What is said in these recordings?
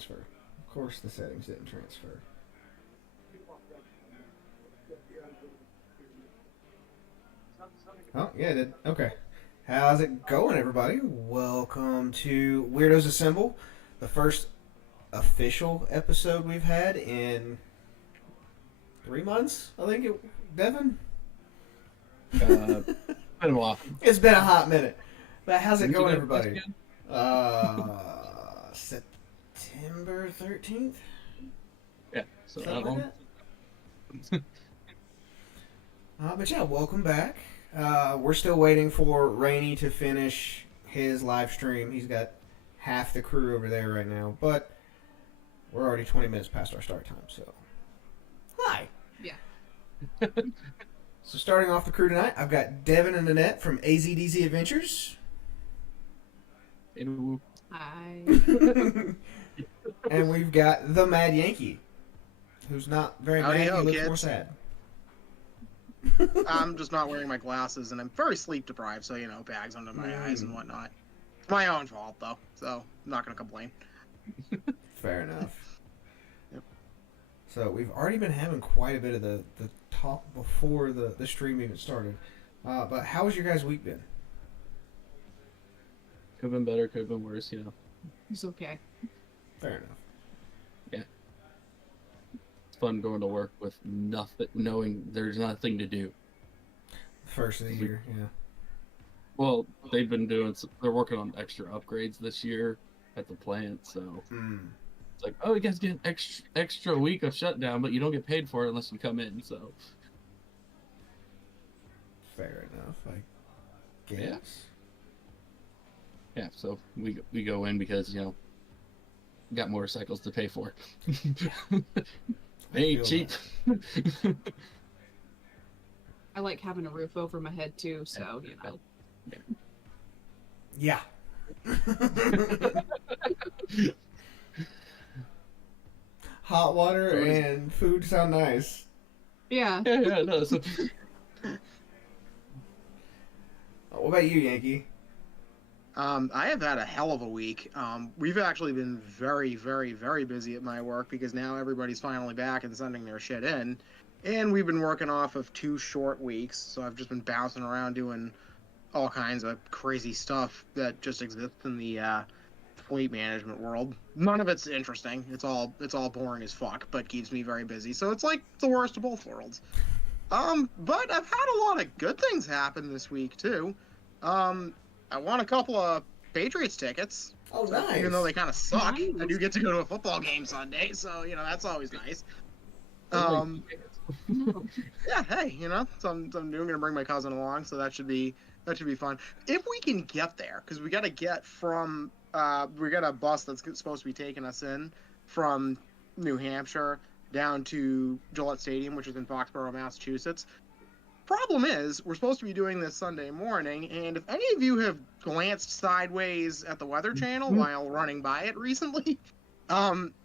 transfer. Of course the settings didn't transfer. Oh, yeah, it did. Okay. How's it going, everybody? Welcome to Weirdos Assemble, the first official episode we've had in 3 months, I think Devin? Been a while. It's been a hot minute. But how's it When'd you going, go first everybody? again? September 13th? Yeah, so that Something like long. that? But yeah, welcome back. We're still waiting for Rainey to finish his live stream. He's got half the crew over there right now, but we're already 20 minutes past our start time, so. Hi! Yeah. So starting off the crew tonight, I've got Devin and Annette from AZDZ Adventures. Ew. Hi. And we've got the Mad Yankee, who's not very Howdy mad, ho, he looks kids. more sad. I'm just not wearing my glasses, and I'm very sleep deprived, so, bags under my eyes and whatnot. It's my own fault, though, so I'm not going to complain. Fair enough. Yep. So we've already been having quite a bit of the talk before the stream even started. But how has your guys' week been? Could have been better, could have been worse, It's okay. Fair enough. It's fun going to work with nothing, knowing there's nothing to do. First of the year, yeah. Well, they've been they're working on extra upgrades this year at the plant, so it's like, oh, you guys get an extra week of shutdown, but you don't get paid for it unless you come in, so. Fair enough, I guess. Yeah, so we go in because, got motorcycles to pay for. They ain't cheap. I like having a roof over my head too, so Yeah. Hot water and food sound nice. Yeah. Yeah, no. So, What about you, Yankee? I have had a hell of a week. We've actually been very, very, very busy at my work because now everybody's finally back and sending their shit in. And we've been working off of 2 short weeks, so I've just been bouncing around doing all kinds of crazy stuff that just exists in the fleet management world. None of it's interesting. It's all boring as fuck, but keeps me very busy. So it's like the worst of both worlds. But I've had a lot of good things happen this week too. I won a couple of Patriots tickets. Oh, nice. Even though they kind of suck, Nice. I do get to go to a football game Sunday, so that's always nice. Yeah, hey, so I'm gonna bring my cousin along, so that should be fun if we can get there, because we got to get from we got a bus that's supposed to be taking us in from New Hampshire down to Gillette Stadium, which is in Foxborough, Massachusetts. Problem is, we're supposed to be doing this Sunday morning, and if any of you have glanced sideways at the Weather Channel while running by it recently,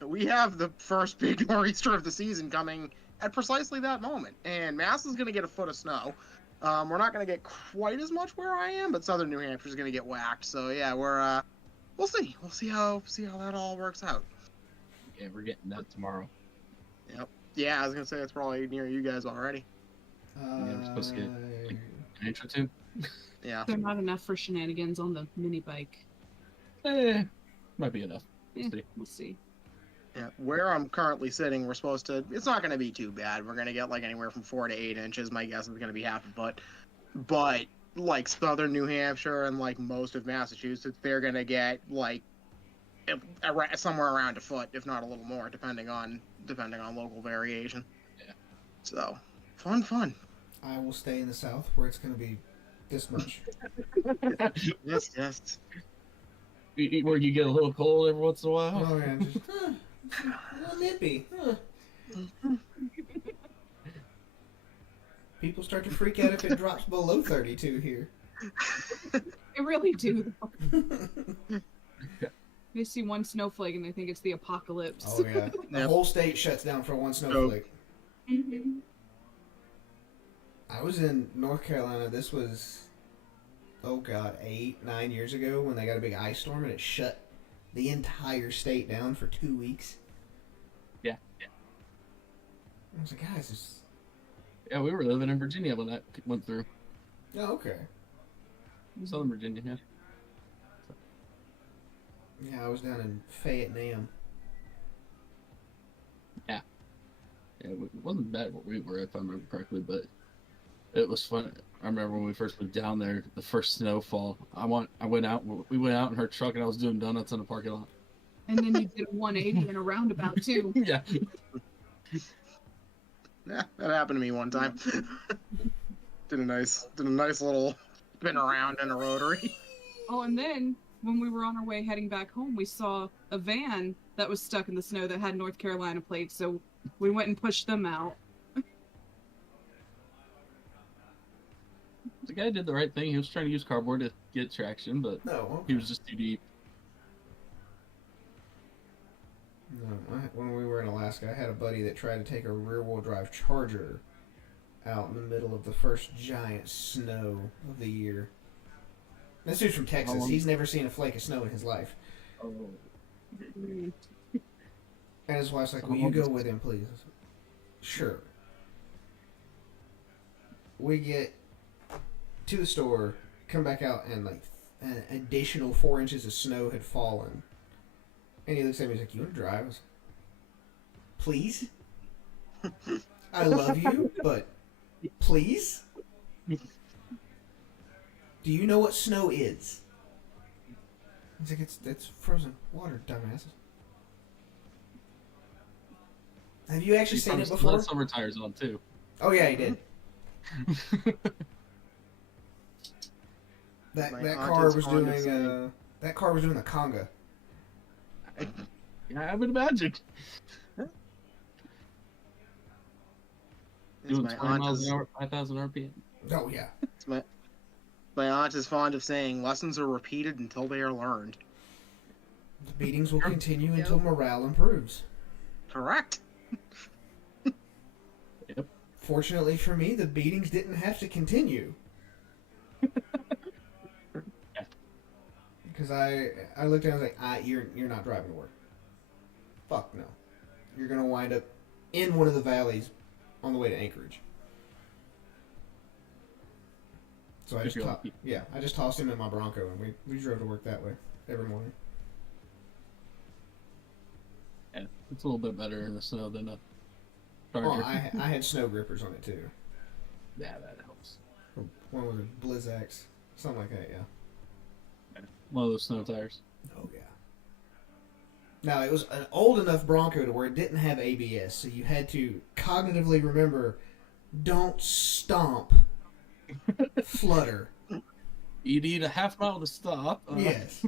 we have the first big nor'easter of the season coming at precisely that moment, and Mass is going to get a foot of snow. We're not going to get quite as much where I am, but Southern New Hampshire is going to get whacked. So yeah, we'll see how that all works out. yeah, we're getting that tomorrow. Yep. Yeah, I was going to say it's probably near you guys already. Yeah, we're supposed to get an inch or two. Yeah. They're not enough for shenanigans on the mini bike. Might be enough. Yeah, See. we'll see. Yeah, where I'm currently sitting, it's not going to be too bad. We're going to get like anywhere from 4 to 8 inches. My guess is going to be half a foot. But like Southern New Hampshire and like most of Massachusetts, they're going to get like somewhere around a foot, if not a little more, depending on local variation. Yeah. So, fun. I will stay in the south where it's going to be this much. Yes. Where you get a little cold every once in a while. Oh, yeah, just a little nippy. People start to freak out if it drops below 32 here. They really do. They see one snowflake and they think it's the apocalypse. Oh, yeah. The Yep. whole state shuts down for one snowflake. Mhm. I was in North Carolina. This was, 8, 9 years ago when they got a big ice storm and it shut the entire state down for 2 weeks. Yeah. I was like, guys, it's... Yeah, we were living in Virginia when that went through. Oh, okay. Southern Virginia, yeah. Yeah, I was down in Fayette-Nam. Yeah, it wasn't bad where we were, if I remember correctly, but it was fun. I remember when we first moved down there, the first snowfall. We went out in her truck, and I was doing donuts in the parking lot. And then you did a 180 in a roundabout too. Yeah. Yeah, that happened to me one time. did a nice little spin around in a rotary. Oh, and then when we were on our way heading back home, we saw a van that was stuck in the snow that had North Carolina plates, so we went and pushed them out. The guy did the right thing. He was trying to use cardboard to get traction, but he was just too deep. No, when we were in Alaska, I had a buddy that tried to take a rear-wheel drive Charger out in the middle of the first giant snow of the year. This dude's from Texas. He's never seen a flake of snow in his life. Oh. And his wife's like, will you go with him, please? I said, sure. We get to the store, come back out, and like an additional 4 inches of snow had fallen. And he looks at me, he's like, you want to drive? I was like, please? I love you, but please? Do you know what snow is? He's like, it's frozen water, dumbasses. Have you actually seen it before? He had summer tires on, too. Oh, yeah, he did. that car was doing the conga. Yeah, I would imagine. Doing 20 miles an hour, 5,000 RPM. Oh, yeah. My aunt is fond of saying, lessons are repeated until they are learned. The beatings will continue until morale improves. Correct. Yep. Fortunately for me, the beatings didn't have to continue. Because I looked at it and was like, you're not driving to work. Fuck no. You're going to wind up in one of the valleys on the way to Anchorage. So I just tossed him in my Bronco and we drove to work that way every morning. Yeah, it's a little bit better in the snow than a Charger. Oh, I had snow grippers on it too. Yeah, that helps. One was a Blizzax, something like that, yeah. One of those snow tires. Oh, yeah. Now, it was an old enough Bronco to where it didn't have ABS, so you had to cognitively remember, don't stomp, flutter. You need a half mile to stop. Yes.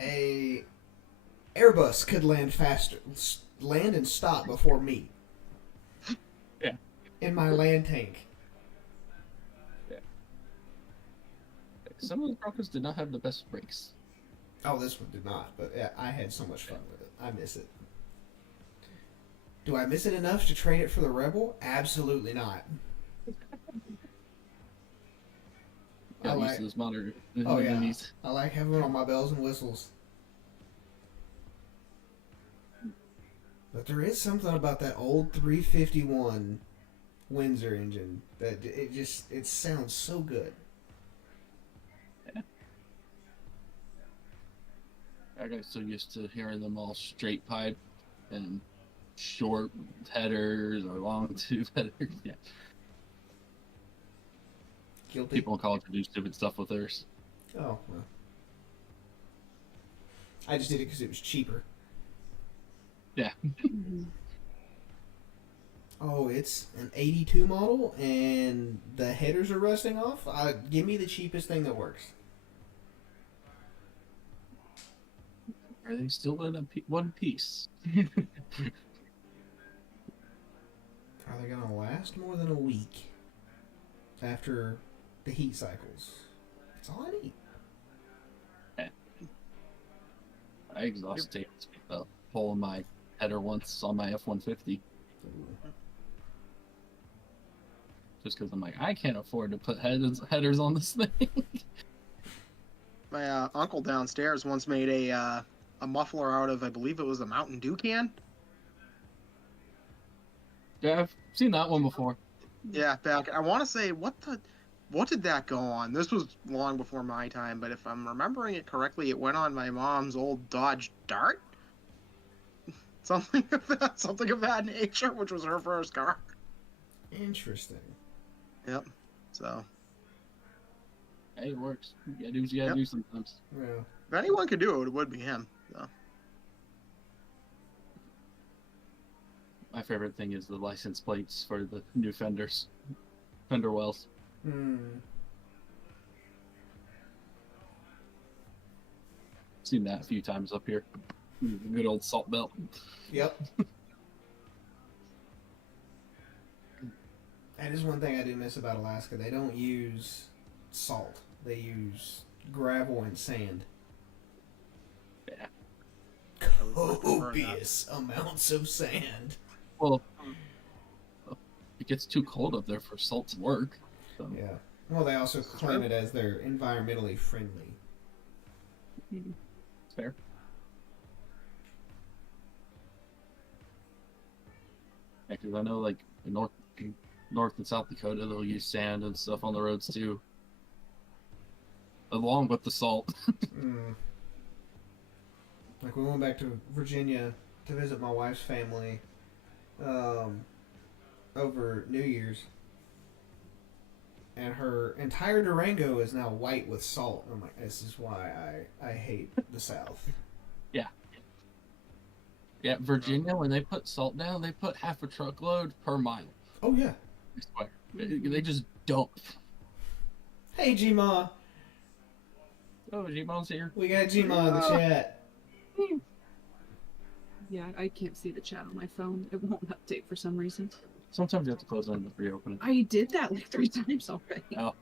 A Airbus could land and stop before me. Yeah. In my land tank. Yeah. Some of the Broncos did not have the best brakes. Oh, this one did not, but yeah, I had so much fun with it. I miss it. Do I miss it enough to trade it for the Rebel? Absolutely not. Got used to this monitor. Oh, yeah. I like having it on my bells and whistles. But there is something about that old 351 Windsor engine that it sounds so good. Yeah. I got so used to hearing them all straight pipe and short headers or long tube headers. Yeah. Guilty. People in college do stupid stuff with theirs. Oh, well. I just did it because it was cheaper. Yeah. Oh, it's an 82 model and the headers are rusting off? Give me the cheapest thing that works. Are they still in one piece? Are they going to last more than a week after the heat cycles? That's all I need. Yeah. I exhaust taped a hole in my header once on my F-150. Just because I'm like, I can't afford to put headers on this thing. My uncle downstairs once made a muffler out of, I believe it was a Mountain Dew can. Yeah, I've seen that one before. Yeah, back. I want to say what did that go on? This was long before my time, but if I'm remembering it correctly, it went on my mom's old Dodge Dart. Something of that nature, which was her first car. Interesting. Yep. So Hey, it works. You gotta do what you gotta do sometimes. Yeah. if anyone could do it, it would be him. So. My favorite thing is the license plates for the new fenders, fender wells. Hmm. Seen that a few times up here. Good old salt belt. Yep. That is one thing I do miss about Alaska. They don't use salt. They use gravel and sand. Yeah. Copious amounts of sand. Well, it gets too cold up there for salt to work. So. Yeah. Well, they also claim it as they're environmentally friendly. Fair. Yeah, because I know, like, in North and South Dakota, they'll use sand and stuff on the roads too, along with the salt. Like we went back to Virginia to visit my wife's family over New Year's, and her entire Durango is now white with salt. I'm like, this is why I hate the South. Yeah, Virginia, when they put salt down, they put half a truckload per mile. Oh yeah. I swear. They just dump. Hey G-Ma, Oh, G-Mom's here. we got G-Ma in the chat. Yeah, I can't see the chat on my phone. It won't update for some reason. Sometimes you have to close it and reopen it. I did that like 3 times already. Oh.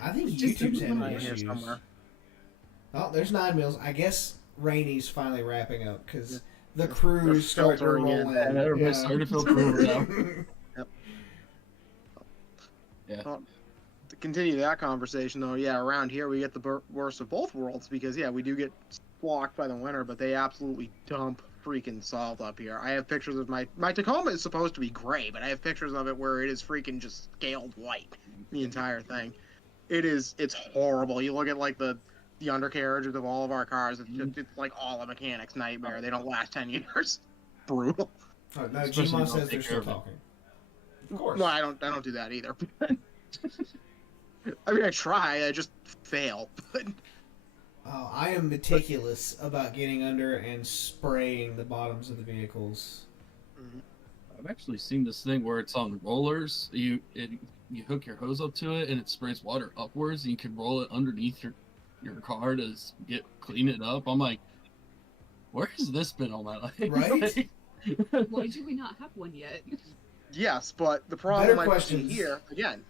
I think It's just YouTube's having Right here issues. somewhere. Oh, there's 9 mils. I guess Rainy's finally wrapping up because the crews start to filtering roll in. in. Yeah, everybody's starting to filter over now. Yeah. Well, to continue that conversation, though, yeah, around here we get the worst of both worlds because, yeah, we do get blocked by the winter, but they absolutely dump freaking salt up here. I have pictures of my Tacoma is supposed to be gray, but I have pictures of it where it is freaking just scaled white, the entire thing. It's horrible. You look at like the undercarriages of all of our cars, it's like all a mechanic's nightmare. They don't last 10 years. Brutal. Oh, no, Especially G-Ma don't says take they're care still of it. talking. Of course. No, I don't do that either. I mean, I try, I just fail. But Oh, I am meticulous about getting under and spraying the bottoms of the vehicles. I've actually seen this thing where it's on rollers. You hook your hose up to it and it sprays water upwards. And you can roll it underneath your car to clean it up. I'm like, where has this been all my life? Right? Why do we not have one yet? yes, but the problem I see questions. here again,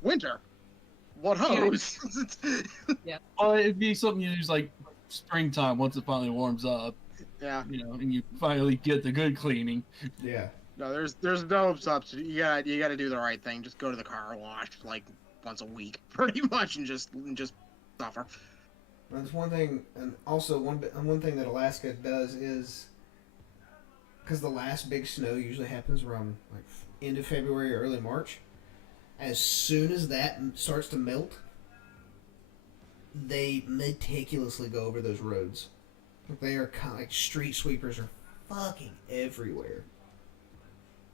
winter. What hose? Well, it'd be something you use like springtime once it finally warms up, yeah. and you finally get the good cleaning. Yeah. No, there's no substitute. You gotta do the right thing. Just go to the car wash like once a week, pretty much, and just suffer. That's one thing, and also one thing that Alaska does is because the last big snow usually happens around like end of February or early March. As soon as that starts to melt, they meticulously go over those roads. They are kind of like street sweepers are fucking everywhere.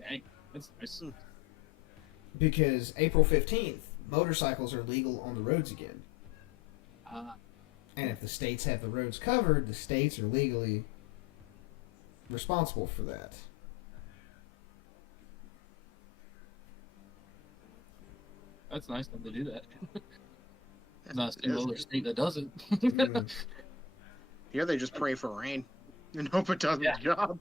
Dang, that's nice. Because April 15th, motorcycles are legal on the roads again. And if the states have the roads covered, the states are legally responsible for that. That's nice that they do that. It's not a single Yes. other state that does it. Mm. Here they just pray for rain and hope it does the job.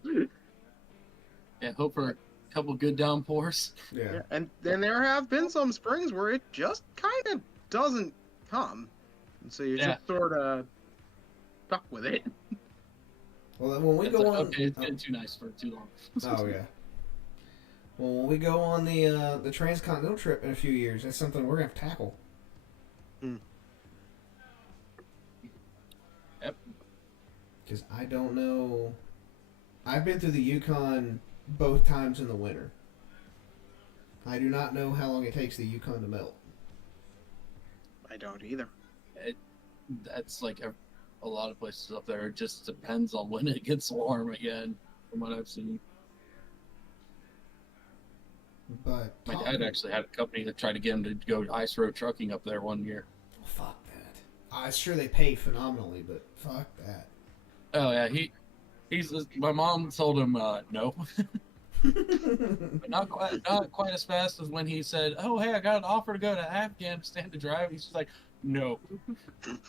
Yeah, hope for a couple good downpours. Yeah. Yeah, and then there have been some springs where it just kind of doesn't come, and so you're just sort of stuck with it. Well, then when we It's go like, on, okay, it's been too nice for too long. oh yeah. Well, when we go on the transcontinental trip in a few years, that's something we're gonna have to tackle. Because I don't know. I've been through the Yukon both times in the winter. I do not know how long it takes the Yukon to melt. I don't either. That's like a lot of places up there. It just depends on when it gets warm again, from what I've seen. But My dad actually had a company that tried to get him to go ice road trucking up there one year. fuck that. I'm sure they pay phenomenally, but fuck that. Oh yeah, he's my mom told him no, but not quite as fast as when he said, "Oh hey, I got an offer to go to Afghanistan to drive." He's just like, "No,"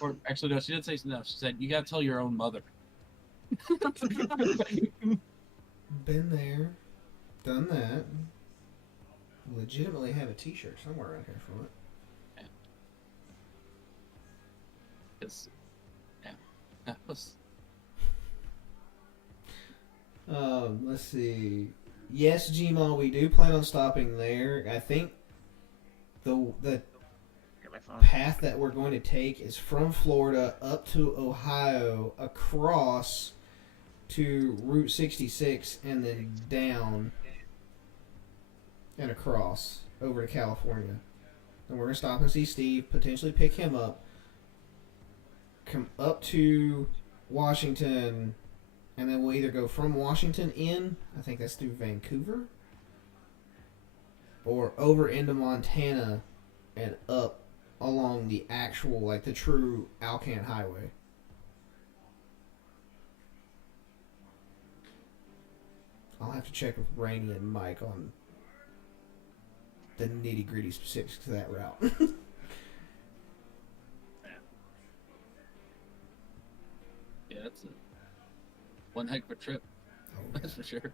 or actually no, she didn't say no. She said, "You got to tell your own mother." Been there, done that. Legitimately have a T-shirt somewhere around here for it. It's, yeah, that was. Let's see. Yes, Gmail, we do plan on stopping there. I think the Get my phone. path that we're going to take is from Florida up to Ohio, across to Route 66, and then down and across over to California. And we're going to stop and see Steve, potentially pick him up, come up to Washington, and then we'll either go from Washington in, I think that's through Vancouver, or over into Montana and up along the actual, like the true Alcan Highway. I'll have to check with Rainey and Mike on the nitty gritty specifics to that route. Yeah, it's one heck of a trip. That's for sure.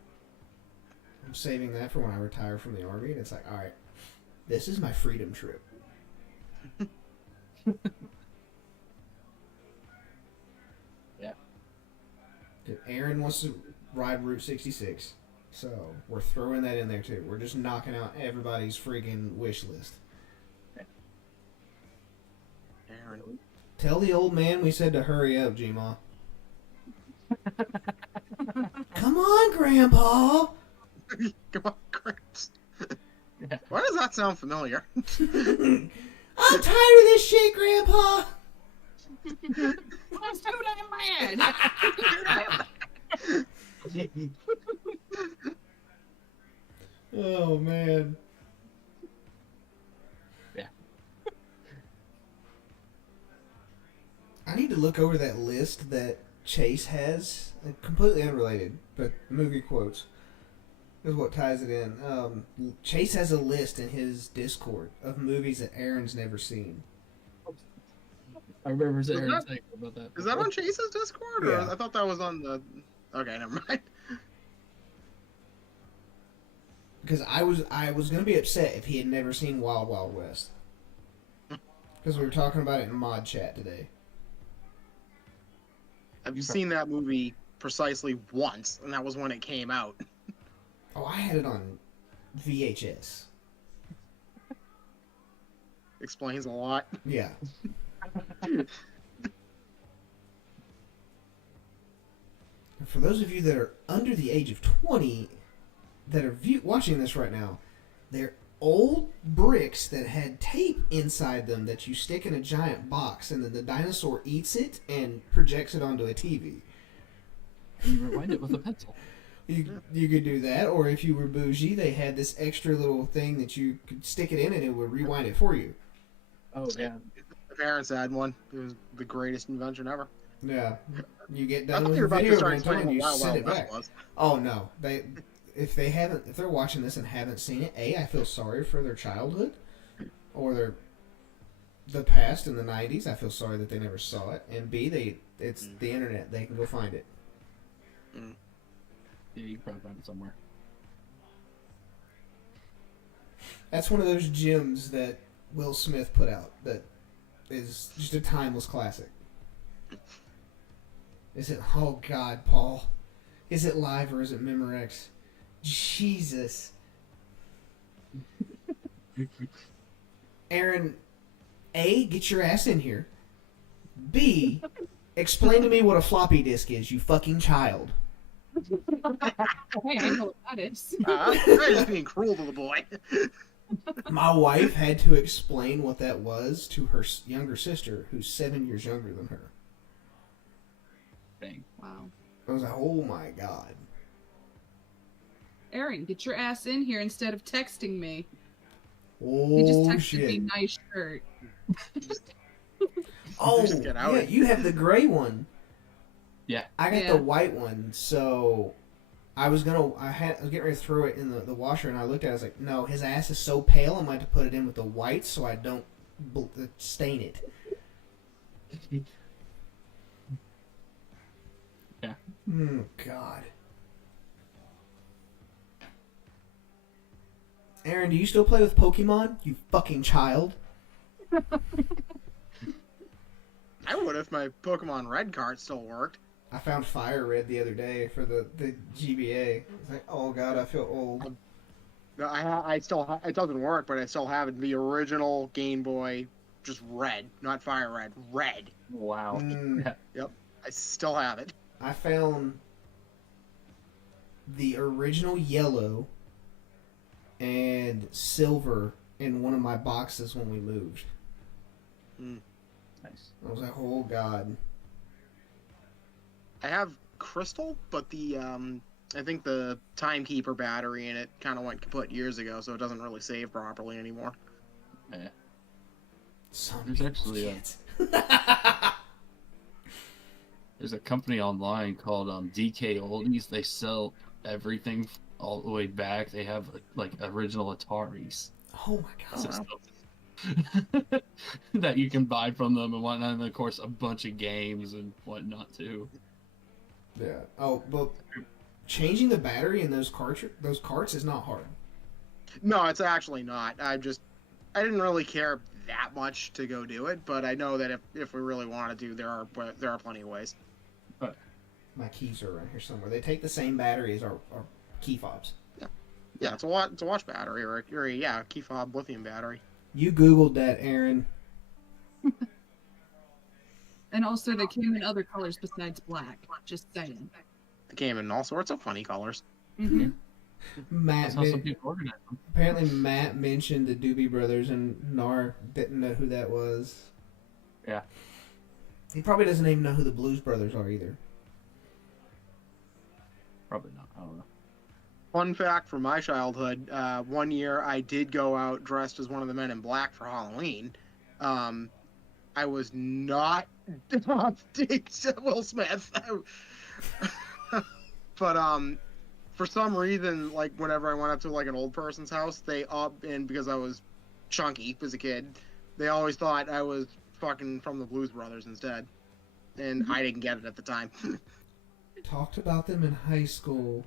I'm saving that for when I retire from the Army, and it's like, alright, this is my freedom trip. Yeah. Aaron wants to ride Route 66, so we're throwing that in there too. We're just knocking out everybody's freaking wish list. Aaron. Tell the old man we said to hurry up, Gma. Come on, Grandpa! Come on, Chris. Why does that sound familiar? I'm tired of this shit, Grandpa! I'm so damn mad. Oh, man. Yeah. I need to look over that list that Chase has. Completely unrelated, but movie quotes is what ties it in. Chase has a list in his Discord of movies that Aaron's never seen. I remember Is Aaron that- saying about that. Is that on Chase's Discord? Or Yeah. I thought that was on the. Okay, never mind. Because I was going to be upset if he had never seen Wild Wild West. Because we were talking about it in mod chat today. Have you seen that movie precisely once? And that was when it came out. Oh, I had it on VHS. Explains a lot. Yeah. And for those of you that are under the age of 20 that are watching this right now, they're old bricks that had tape inside them that you stick in a giant box, and then the dinosaur eats it and projects it onto a TV. And you rewind it with a pencil. You could do that, or if you were bougie, they had this extra little thing that you could stick it in and it would rewind it for you. Oh yeah. My parents had one. It was the greatest invention ever. Yeah. You get I done thought with you were the about to video start rental explaining and you what Wild send Wild it West back. was. Oh no, if they're watching this and haven't seen it, I feel sorry for their childhood or the past in the 90s. I feel sorry that they never saw it, and B, it's the internet. They can go find it. Yeah, you can probably find it somewhere. That's one of those gems that Will Smith put out that is just a timeless classic. Is it, oh God, Paul, is it live or is it Memorex? Jesus. Aaron, A, get your ass in here. B, Explain to me what a floppy disk is, you fucking child. Hey, I know what that is. I'm just being cruel to the boy. My wife had to explain what that was to her younger sister, who's 7 years younger than her. Dang. Wow. I was like, oh my god. Aaron, get your ass in here instead of texting me. Oh, He just texted shit. me nice shirt. Oh, Just get out. yeah, you have the gray one. Yeah. I got Yeah. the white one, so I was getting ready to throw it in the washer, and I looked at it, I was like, no, his ass is so pale, I'm going to put it in with the white so I don't stain it. Yeah. God. Aaron, do you still play with Pokemon, you fucking child? I would if my Pokemon Red card still worked. I found Fire Red the other day for the GBA. It's like, oh god, I feel old. No, I still it doesn't work, but I still have it. The original Game Boy, just red, not Fire Red, red. Wow. Yep, I still have it. I found the original yellow and silver in one of my boxes when we moved. Nice. I was like, oh god. I have Crystal, but the I think the timekeeper battery in it kind of went kaput years ago, so it doesn't really save properly anymore. Yeah. Some There's people's actually kids. There's a company online called DK Oldies. They sell everything all the way back. They have like original Ataris Oh my god. systems that you can buy from them and whatnot. And of course, a bunch of games and whatnot too. Yeah. Oh, but changing the battery in those carts is not hard. No, it's actually not. I didn't really care that much to go do it, but I know that if we really wanted to, there are plenty of ways. My keys are around here somewhere. They take the same battery as our key fobs. Yeah, it's a watch battery or yeah, key fob lithium battery. You Googled that, Aaron. And also, they came in other colors besides black. Just saying. It came in all sorts of funny colors. Mm-hmm. Matt, That's how some people organize them. apparently Matt mentioned the Doobie Brothers, and Nar didn't know who that was. Yeah. He probably doesn't even know who the Blues Brothers are either. Probably not. I don't know. Fun fact from my childhood: one year I did go out dressed as one of the Men in Black for Halloween. I was not Will Smith, but for some reason, like whenever I went up to like an old person's house, and because I was chunky as a kid, they always thought I was fucking from the Blues Brothers instead, and I didn't get it at the time. Talked about them in high school.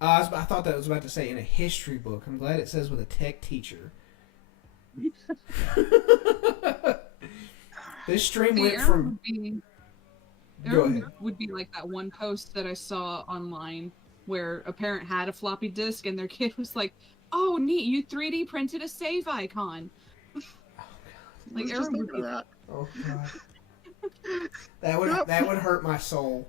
I thought that was about to say in a history book. I'm glad it says with a tech teacher. This stream went from. Go ahead. Would be like that one post that I saw online where a parent had a floppy disk and their kid was like, "Oh, neat! You 3D printed a save icon." Like Just Aaron would think be of that. Oh god. That would hurt my soul.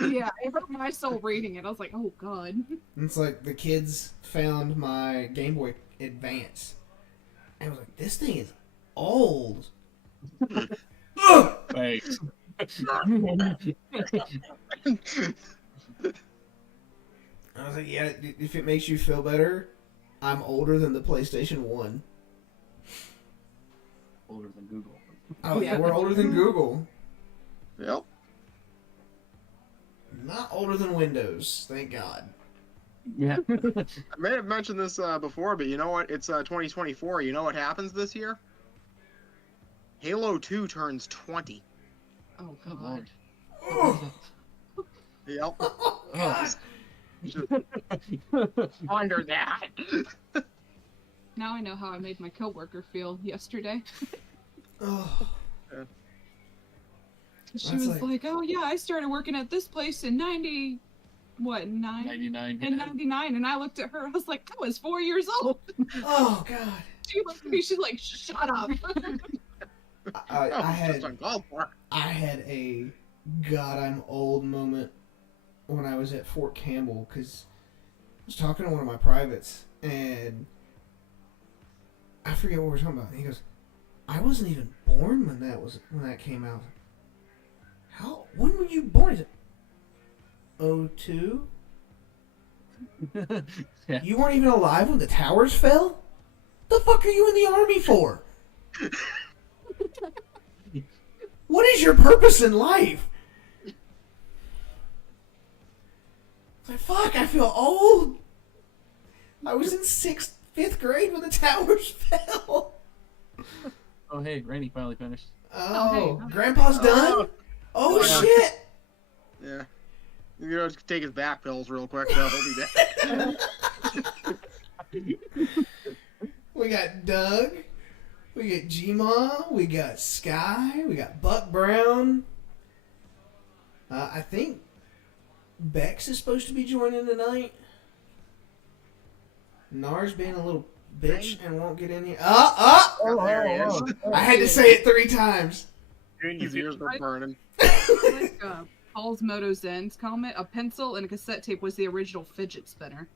Yeah, it hurt my soul reading it. I was like, "Oh god." It's like the kids found my Game Boy Advance. And I was like, this thing is old. Thanks. I was like, yeah, if it makes you feel better, I'm older than the PlayStation 1. Older than Google. Oh yeah, we're older than Google. Yep. Not older than Windows, thank God. Yeah. I may have mentioned this before, but you know what? It's 2024. You know what happens this year? Halo 2 turns 20. Oh Good god. Lord. Yep. Oh, God. Just ponder that. Now I know how I made my coworker feel yesterday. Oh. She That's was like, "Oh yeah, I started working at this place in 99? 99. In 99." And I looked at her, I was like, "I was 4 years old." Oh God. She looked at me, she's like, "Shut up." Oh, I it's had just uncalled for. I had a God I'm old moment when I was at Fort Campbell because I was talking to one of my privates and I forget what we were talking about. And he goes, "I wasn't even born when that came out." How? When were you born? He said, "02." Yeah. You weren't even alive when the towers fell? The fuck are you in the army for? What is your purpose in life? It's like, fuck, I feel old. I was in 5th grade when the towers fell. Oh, hey, Rainy finally finished. Oh, hey. Grandpa's done? Oh, Yeah. shit. Yeah. You know, just take his back pills real quick, so he'll be back. We got Doug. We got G-Ma. We got Sky. We got Buck Brown. I think Bex is supposed to be joining tonight. Nars being a little bitch and won't get in here. There he is. I had to say it 3 times. His ears were burning. Like Paul's Moto Zen's comment, a pencil and a cassette tape was the original fidget spinner.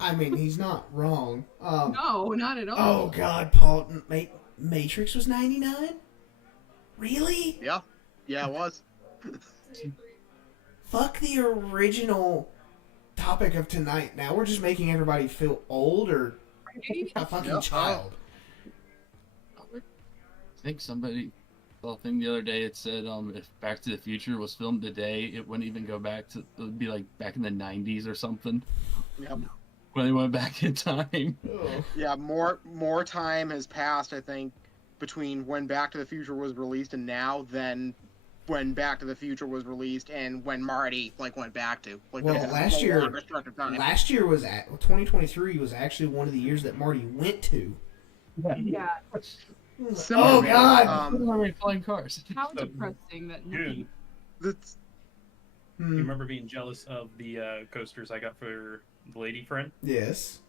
I mean, he's not wrong. No, not at all. Oh, God, Paul. Matrix was 99? Really? Yeah. Yeah, it was. Fuck the original topic of tonight. Now we're just making everybody feel old or a fucking Yep. child. I think somebody saw a thing the other day. It said if Back to the Future was filmed today, it wouldn't even go back to. It would be like back in the '90s or something Yep. when they went back in time. Oh. Yeah, more time has passed, I think, between when Back to the Future was released and now than when Back to the Future was released and when Marty went back to. Like, Well, this is last a year- longer stretch of time. Last year was 2023 was actually one of the years that Marty went to. Yeah. Similar, Oh, man. God. Flying cars. How So, depressing that. Dude, That's- you Hmm. remember being jealous of the coasters I got for the lady friend? Yes.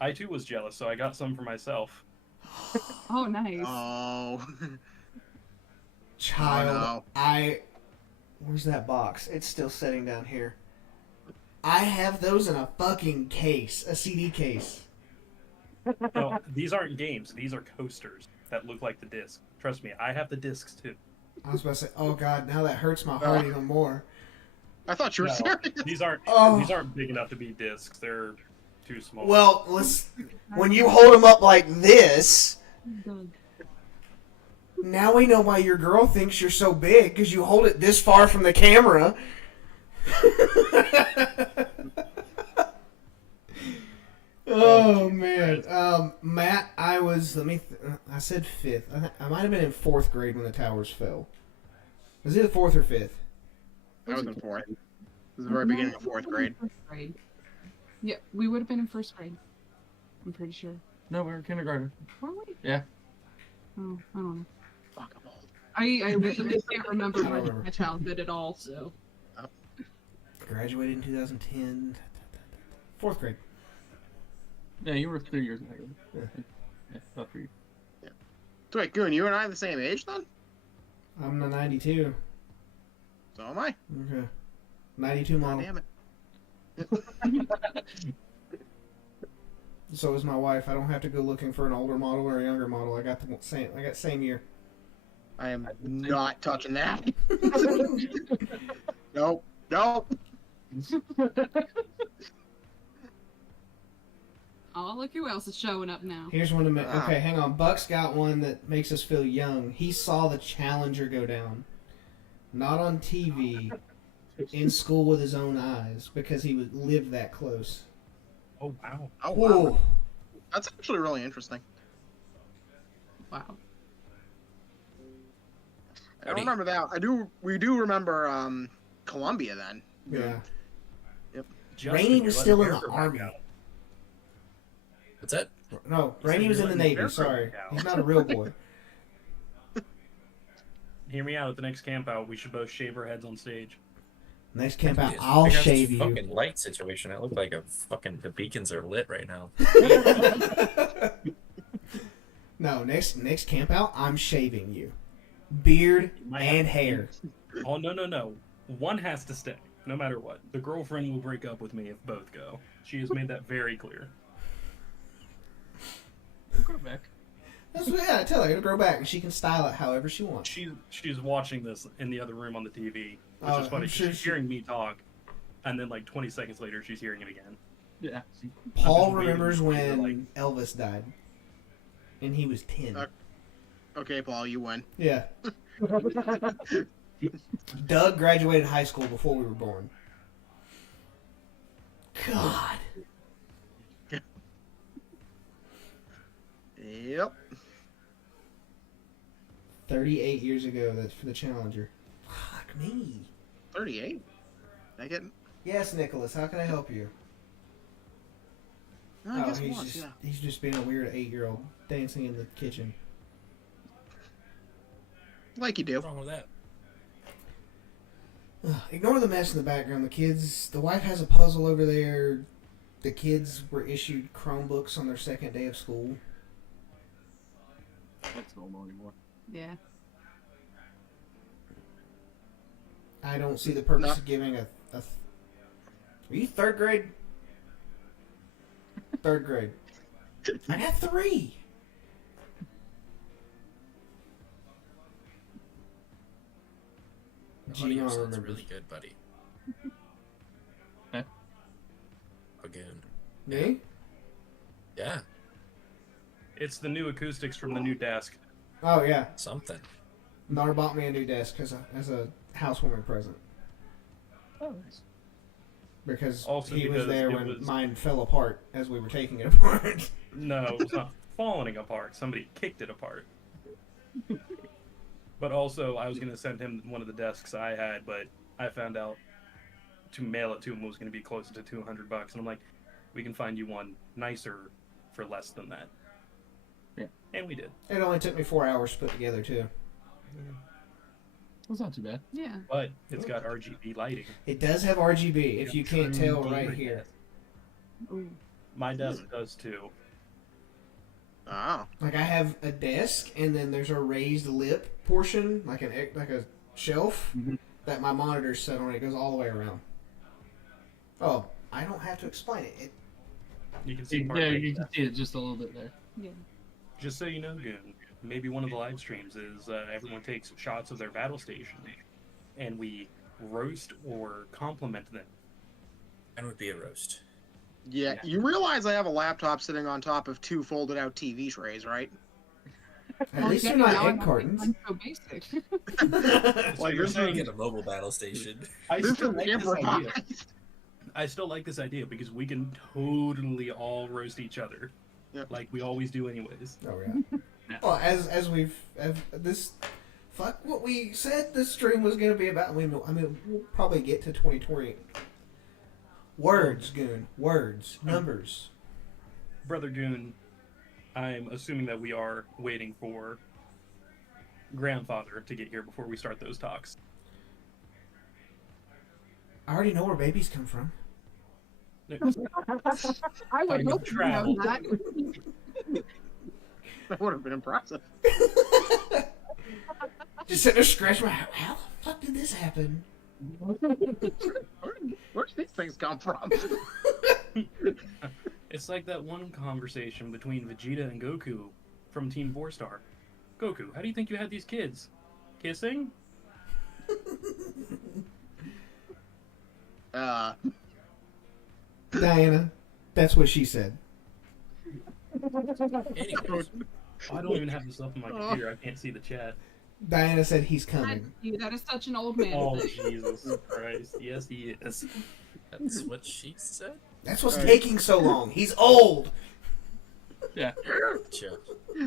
I too was jealous, so I got some for myself. Oh, nice. Oh. Child, Oh, where's that box? It's still sitting down here. I have those in a fucking case, a CD case. No, these aren't games. These are coasters that look like the disc. Trust me, I have the discs too. I was about to say, oh God, now that hurts my heart even more. I thought you were No, serious. these aren't. Oh. These aren't big enough to be discs. They're too small. Well, when you hold them up like this, Doug. now we know why your girl thinks you're so big, because you hold it this far from the camera. Oh man, Matt, I was. I said 5th. I might have been in 4th grade when the towers fell. Was it 4th or 5th? I was in 4th. This is the very beginning of 4th grade. First grade. Yeah, we would have been in 1st grade. I'm pretty sure. No, we were in kindergarten. Were we? Yeah. Oh, I don't know. Fuck, I'm old. I really can't remember I don't remember. my childhood at all, so. Graduated in 2010. 4th grade. Yeah, you were 3 years later. Yeah. Yeah, about 3. So wait, Goon, you and I are the same age then? I'm the 92. So am I. Okay. 92 God model. damn it. So is my wife. I don't have to go looking for an older model or a younger model. I got the same. I got same year. I am not touching that. Nope. Nope. Oh, look who else is showing up now. Here's one to make. Ah. Okay, hang on. Buck's got one that makes us feel young. He saw the Challenger go down, not on TV, in school with his own eyes because he would live that close. Oh wow. Oh, wow. Whoa. That's actually really interesting. Wow. I don't remember that. We do remember Columbia then. Yeah. Justin, Rainey you're was letting still in the Bear back army. out. What's that? No, Rainey was in the You're letting Navy. Bear Sorry, back out. he's not a real boy. Hear me out. At the next camp out, we should both shave our heads on stage. Next camp out, Yeah, I'll I got this shave you. Fucking light situation. I look like the beacons are lit right now. No, next camp out, I'm shaving you, beard Might and have- hair. Oh no! One has to stay, no matter what. The girlfriend will break up with me if both go. She has made that very clear. Go back. That's what I tell her to grow back, and she can style it however she wants. She's watching this in the other room on the TV, which Oh, is funny. I'm 'cause sure she's she- hearing me talk, and then like 20 seconds later, she's hearing it again. Yeah. Paul just waiting remembers for you to, when Elvis died, and he was 10. Okay, Paul, you win. Yeah. Doug graduated high school before we were born. God. Yep. 38 years ago, that's for the Challenger. Fuck me. 38. I get. Yes, Nicholas, how can I help you? No, I guess once, yeah. he's just being a weird 8-year-old dancing in the kitchen. Like you do. What's wrong with that? Ignore the mess in the background. The wife has a puzzle over there. The kids were issued Chromebooks on their second day of school. That's normal anymore. Yeah. I don't see the purpose No. of giving Are you third grade? Third grade. I got 3. The audio Gino sounds remembers. really good, buddy. Huh? Again. Me? Yeah, It's the new acoustics from the new desk. Oh yeah. something. Nara bought me a new desk as a housewarming present Oh, nice. because Also he was because there it when was- mine fell apart as we were taking it apart. No, it's not falling apart. Somebody kicked it apart. But also, I was going to send him one of the desks I had, but I found out to mail it to him was going to be closer to $200, and I'm like, we can find you one nicer for less than that. Yeah. And we did. It only took me 4 hours to put together too. That's not too bad. Yeah. But it's got RGB lighting. It does have RGB, if Yeah, you can't true tell gamer right here. desk. Ooh. My desk does too. Oh. Like I have a desk, and then there's a raised lip portion, like a shelf Mhm. that my monitor's set on. It goes all the way around. Oh, I don't have to explain it. You can see part Yeah, of it. you can see it just a little bit there. Yeah. Just so you know, Goon, maybe one of the live streams is everyone takes shots of their battle station, and we roast or compliment them. And would be a roast. Yeah, Yeah. you realize I have a laptop sitting on top of 2 folded out TV trays, right? At Well, least yeah, they're not now I egg don't cartons. think I'm so basic. So Like, you're this saying Get a mobile battle station. I This still is like this idea. improvised. I still like this idea because we can totally all roast each other, Yep. like we always do, anyways. Oh yeah. Well, as we've this, fuck what we said this stream was going to be about. I mean, we'll probably get to 2020. Words, Goon. Words. Numbers. Brother Goon, I'm assuming that we are waiting for grandfather to get here before we start those talks. I already know where babies come from. I Talking would about hope you know travel. that. That would have been impressive. Just sitting there scratching my head. How the fuck did this happen? Where'd these things come from? It's like that one conversation between Vegeta and Goku from Team 4-Star. Goku, how do you think you had these kids? Kissing? Diana, that's what she said. Anyways, I don't even have this up on my computer. I can't see the chat. Diana said he's That's coming. you. That is such an old man. Oh, thing. Jesus Christ. Yes, he is. that's what she said. That's what's Right. taking so long. He's old. Gotcha.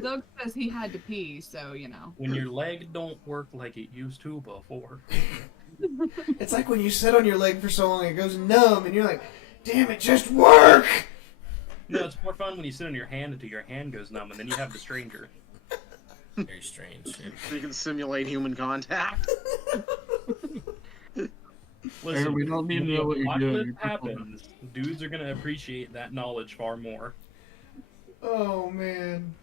Doug says he had to pee, so you know. When your leg don't work like it used to before. It's like when you sit on your leg for so long, it goes numb, and you're like, damn it, just work! No, it's more fun when you sit on your hand until your hand goes numb, and then you have the stranger. Very strange. Yeah. So you can simulate human contact. Listen, we don't need to when know what you're doing. this You're happens, dudes are gonna appreciate that knowledge far more. Oh, man.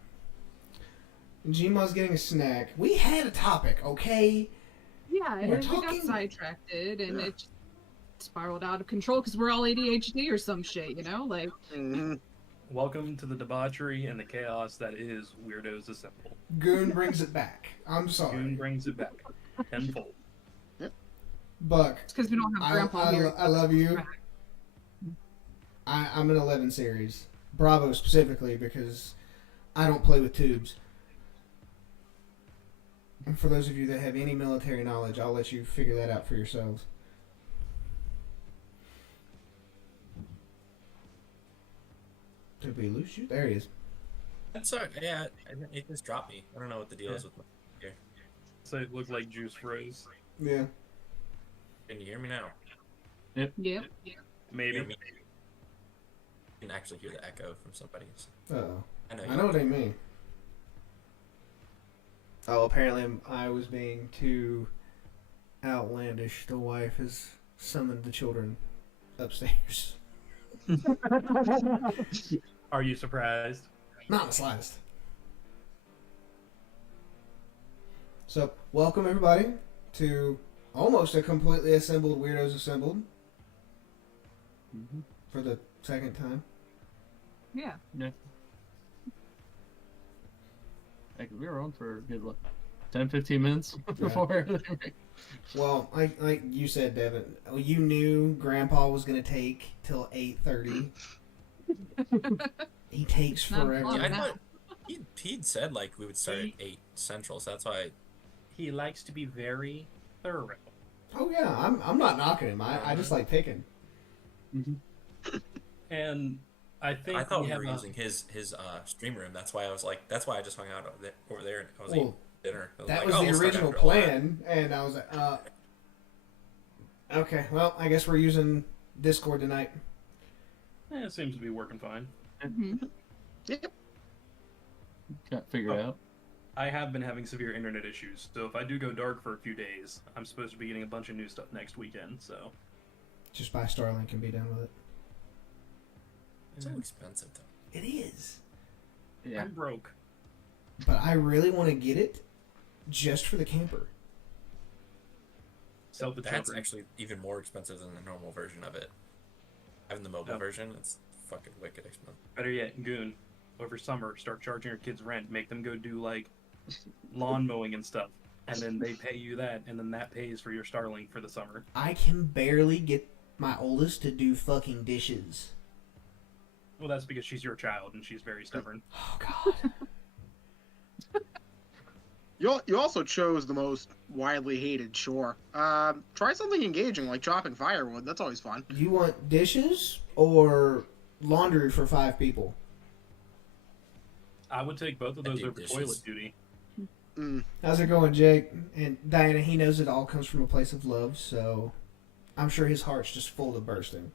Gma's getting a snack. We had a topic, okay? Yeah, and We're then we got talking- sidetracked, and it just spiraled out of control because we're all ADHD or some shit, you know? Like, Mhm. Welcome to the debauchery and the chaos that is Weirdos Assemble. Goon brings it back. I'm sorry. Goon brings it back tenfold. Buck, it's because we don't have Grandpa here. I love you. I'm an 11 series. Bravo specifically because I don't play with tubes. And for those of you that have any military knowledge, I'll let you figure that out for yourselves. Did we lose you? There he is. That's sorry. Yeah, it just dropped me. I don't know what the deal is with my here. So it looked like Juice froze. Yeah. Can you hear me now? Yep. Maybe. You can actually hear the echo from somebody. Uh-oh. I know. I know what they mean. Oh, apparently I was being too outlandish. The wife has summoned the children upstairs. Are you surprised? Not in the slightest. So, welcome everybody to almost a completely assembled Weirdos Assembled for the second time. Yeah. Like, we were on for a good, 10, 15 minutes before. Well, like you said, Devin, you knew Grandpa was going to take till 8:30. He takes Not forever. fun. Yeah, I thought he'd said like we would start at 8 Central, so that's why. He likes to be very thorough. Oh yeah, I'm not knocking him. I just like picking. And I think I thought we have were a- using his stream room. That's why I was like, that's why I just hung out over there and I was Well, eating dinner. I That like, was oh, the we'll start original after all that. plan, and I was like, okay, well, I guess we're using Discord tonight. it seems to be working fine. Mhm. Yep. Got figured out. I have been having severe internet issues, so if I do go dark for a few days, I'm supposed to be getting a bunch of new stuff next weekend. So Just buy Starlink and be done with it. It's so expensive though. It is. Yeah. I'm broke. But I really want to get it just for the camper. Sell the That's children. actually even more expensive than the normal version of it. Having the mobile Oh. version, it's fucking wicked expensive. Better yet, Goon, over summer, start charging your kids rent. Make them go do like lawn mowing and stuff, and then they pay you that, and then that pays for your Starlink for the summer. I can barely get my oldest to do fucking dishes. Well, that's because she's your child and she's very stubborn. Oh, God. You also chose the most widely hated chore. Try something engaging like chopping firewood. That's always fun. You want dishes or laundry for 5 people? I would take both of I those do over dishes. toilet duty. How's it going, Jake? And Diana, he knows it all comes from a place of love, so I'm sure his heart's just full to bursting.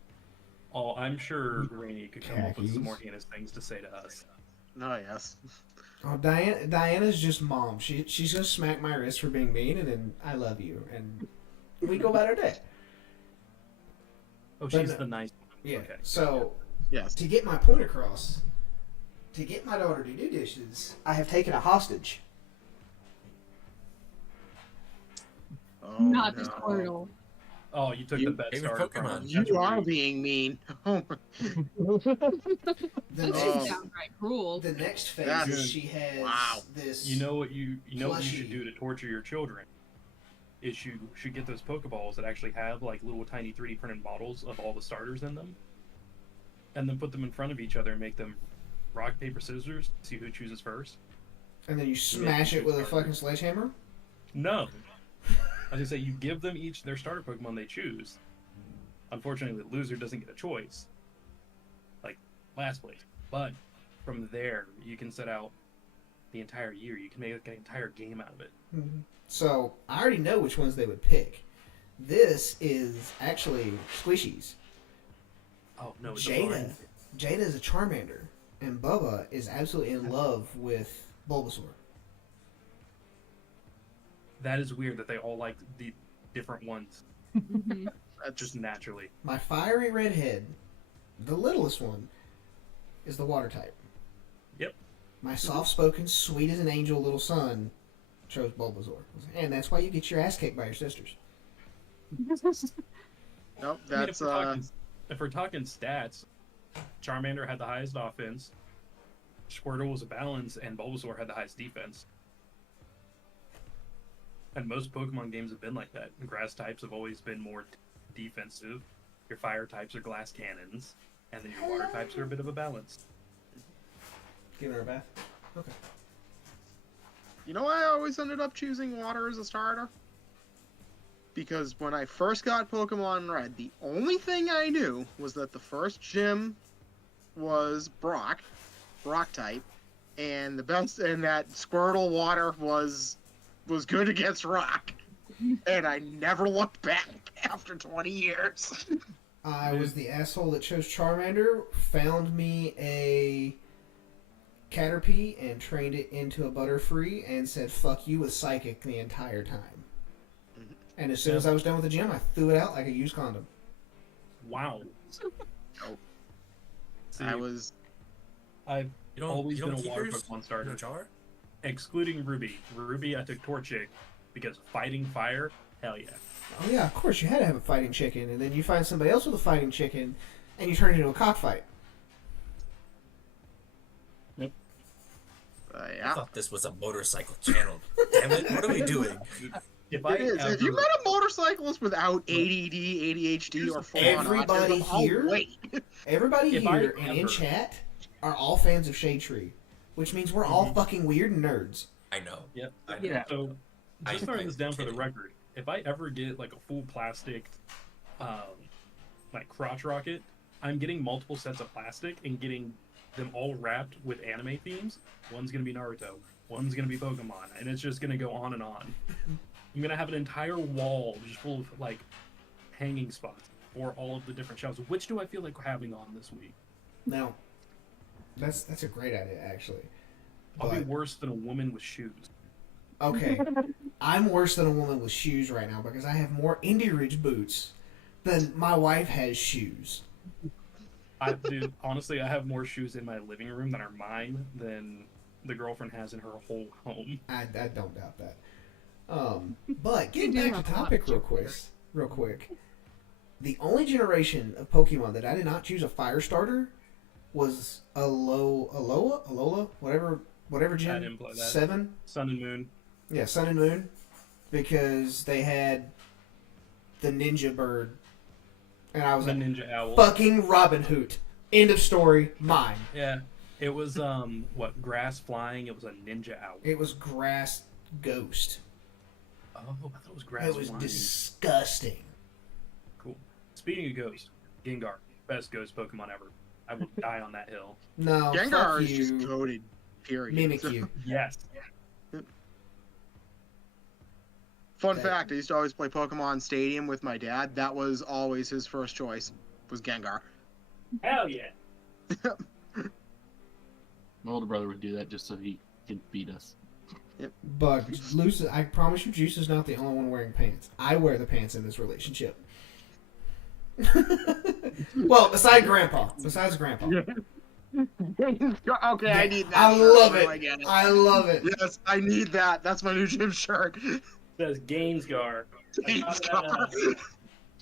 Oh, I'm sure Rainey could come up with Khakis. some more heinous things to say to us. Oh yes. Oh, Diana's just mom. She's gonna smack my wrist for being mean, and then I love you, and we go about our day. Oh, But she's no. the nice one. Yeah. Okay. So Yes. to get my point across, to get my daughter to do dishes, I have taken a hostage. Oh, Not no. this portal. Oh, you took You- the best Favorite starter Pokemon. card. You That's are rude. being mean. Oh my- The This Oh. is downright cruel. The next phase That's- is she has wow. this. You know what you know what you Plushie. should do to torture your children is you should get those Pokeballs that actually have like little tiny 3D printed models of all the starters in them, and then put them in front of each other and make them rock paper scissors. See who chooses first. and then you smash it with a starter. fucking sledgehammer. No, I was gonna say you give them each their starter Pokemon they choose. Unfortunately, the loser doesn't get a choice, like last place. But from there, you can set out the entire year. You can make an entire game out of it. So I already know which ones they would pick. This is actually Squishies. Oh no, it's a Jada. blind. Jada is a Charmander, and Bubba is absolutely in love with Bulbasaur. That is weird that they all like the different ones Mhm. That's just naturally. My fiery redhead, the littlest one, is the water type. Yep. My soft-spoken, sweet as an angel little son chose Bulbasaur. And that's why you get your ass kicked by your sisters. Nope, I mean, that's if we're talking stats, Charmander had the highest offense, Squirtle was a balance, and Bulbasaur had the highest defense. And most Pokemon games have been like that. Grass types have always been more defensive. Your fire types are glass cannons, and then your water types are a bit of a balance. Give her a bath. Okay. You know why I always ended up choosing water as a starter? Because when I first got Pokemon Red, the only thing I knew was that the first gym was Brock type, and that Squirtle water was good against rock. And I never looked back after 20 years. I was the asshole that chose Charmander, found me a Caterpie, and trained it into a Butterfree, and said "fuck you" with Psychic the entire time. And as soon as I was done with the gym, I threw it out like a used condom. Wow. Nope. See, I've You don't, always you been don't a keep water yours Pokemon in starter, a jar? excluding Ruby. Ruby, I took Torchic because fighting fire, hell yeah. Oh yeah, of course you had to have a fighting chicken, and then you find somebody else with a fighting chicken, and you turn it into a cockfight. I Yeah. thought this was a motorcycle channel. Damn it, what are we doing? If It is. If you met a motorcyclist without ADD, ADHD, or full-on Everybody autism, I'll here- wait. Everybody If I here and in ever- chat are all fans of Shade Tree, which means we're all fucking weird nerds. I know. Yep. I know. Yeah. So, I- just throwing this down for the kidding. record, if I ever get like a full plastic, like crotch rocket, I'm getting multiple sets of plastic and getting them all wrapped with anime themes. One's gonna be Naruto, one's gonna be Pokemon, and it's just gonna go on and on. I'm gonna have an entire wall just full of like hanging spots for all of the different shelves. Which do I feel like having on this week? Now, that's a great idea actually. I'll be But- worse than a woman with shoes. Okay, I'm worse than a woman with shoes right now because I have more Indie Ridge boots than my wife has shoes. Dude, honestly, I have more shoes in my living room that are mine than the girlfriend has in her whole home. I don't doubt that. But getting You do back to have a lot topic of real quick. The only generation of Pokemon that I did not choose a fire starter was Alola, whatever I gen, didn't play that. 7. Sun and Moon. Yeah, Sun and Moon, because they had the Ninja Bird, and I was The like, Ninja Owl. fucking Robin Hood. End of story. Mine. Yeah. It was grass flying. It was a Ninja Owl. It was Grass Ghost. Oh, I thought it was grass It was flying. disgusting. Cool. Speaking of ghosts, Gengar, best ghost Pokemon ever. I will die on that hill. No, Gengar fuck is you. just goated. Period. Mimikyu. Yes. Fun Okay. fact: I used to always play Pokemon Stadium with my dad. That was always his first choice. Was Gengar. Hell yeah. My older brother would do that just so he could beat us. But Luce, I promise you, Juice is not the only one wearing pants. I wear the pants in this relationship. Well, besides Grandpa. Okay, I need that. I shirt. love Oh, it. I get it. I love it. Yes, I need that. That's my new gym shirt. Says Gainsgar. Gainsgar.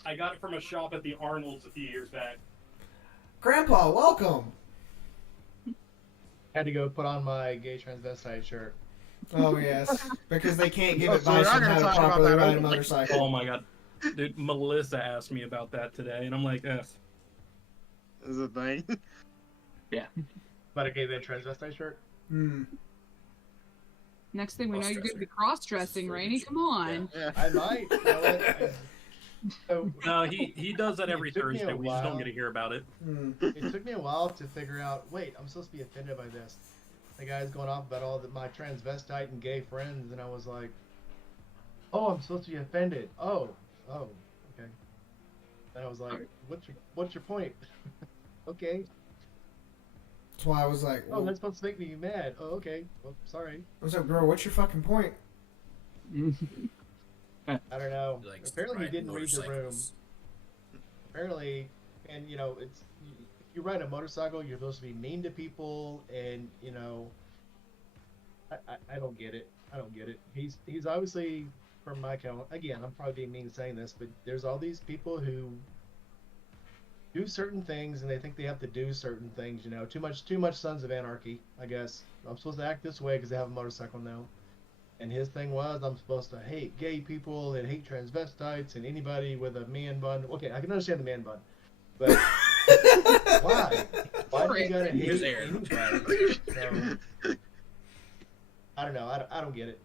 I got it from a shop at the Arnold's a few years back. Grandpa, welcome. Had to go put on my gay transvestite shirt. Oh yes, because they can't give Oh, so advice we're not on gonna how to talk about properly that ride a openly. motorcycle. Oh my god. Dude, Melissa asked me about that today, and I'm like, ugh. Is a thing. But a gay then transvestite shirt? Hmm. Next thing we know, you're going to be Cross-dresser. cross-dressing, Rainy. Come on. Yeah. I might. You know what? So, No, he does that every It took me a Thursday. We just don't while. get to hear about it. Hmm. it took me a while to figure out, wait, I'm supposed to be offended by this. The guy's going off about all my transvestite and gay friends, and I was like, oh, I'm supposed to be offended. Oh, okay. And I was like, what's your point? Okay. That's why I was like, Oh, that's supposed to make me mad. Oh, okay. Well, sorry. I was like, bro, what's your fucking point? I don't know. He likes Apparently, he riding didn't read the room. motorcycles. Apparently, and if you ride a motorcycle, you're supposed to be mean to people, and I don't get it. I don't get it. He's obviously, from my count, again, I'm probably being mean saying this, but there's all these people who do certain things and they think they have to do certain things. You know, too much Sons of Anarchy. I guess I'm supposed to act this way because they have a motorcycle now. And his thing was, I'm supposed to hate gay people and hate transvestites and anybody with a man bun. Okay, I can understand the man bun, but why? Why do you gotta hate anybody? So, I don't know. I don't get it.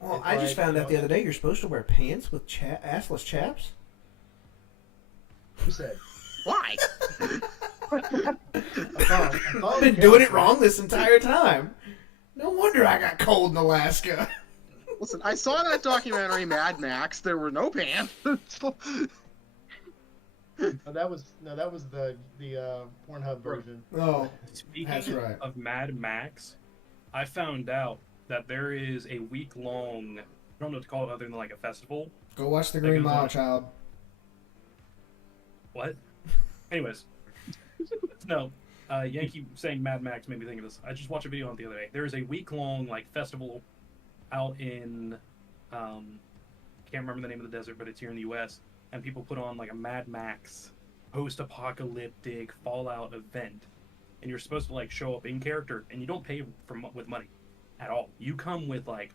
Well, It's I just like, found you out know, the other day you're supposed to wear pants with assless chaps. Who said? Why? I've been doing it wrong this entire time. No wonder I got cold in Alaska. Listen, I saw that documentary Mad Max. There were no pants. No, that was the Pornhub version. Oh, Speaking that's right. of Mad Max, I found out that there is a week-long, I don't know what to call it other than like a festival. Go watch The That Green goes Mile, on. child. What? Anyways, no. Yankee saying Mad Max made me think of this. I just watched a video on it the other day. There is a week-long like festival out in, can't remember the name of the desert, but it's here in the U.S. And people put on like a Mad Max post-apocalyptic Fallout event, and you're supposed to like show up in character, and you don't pay with money at all. You come with like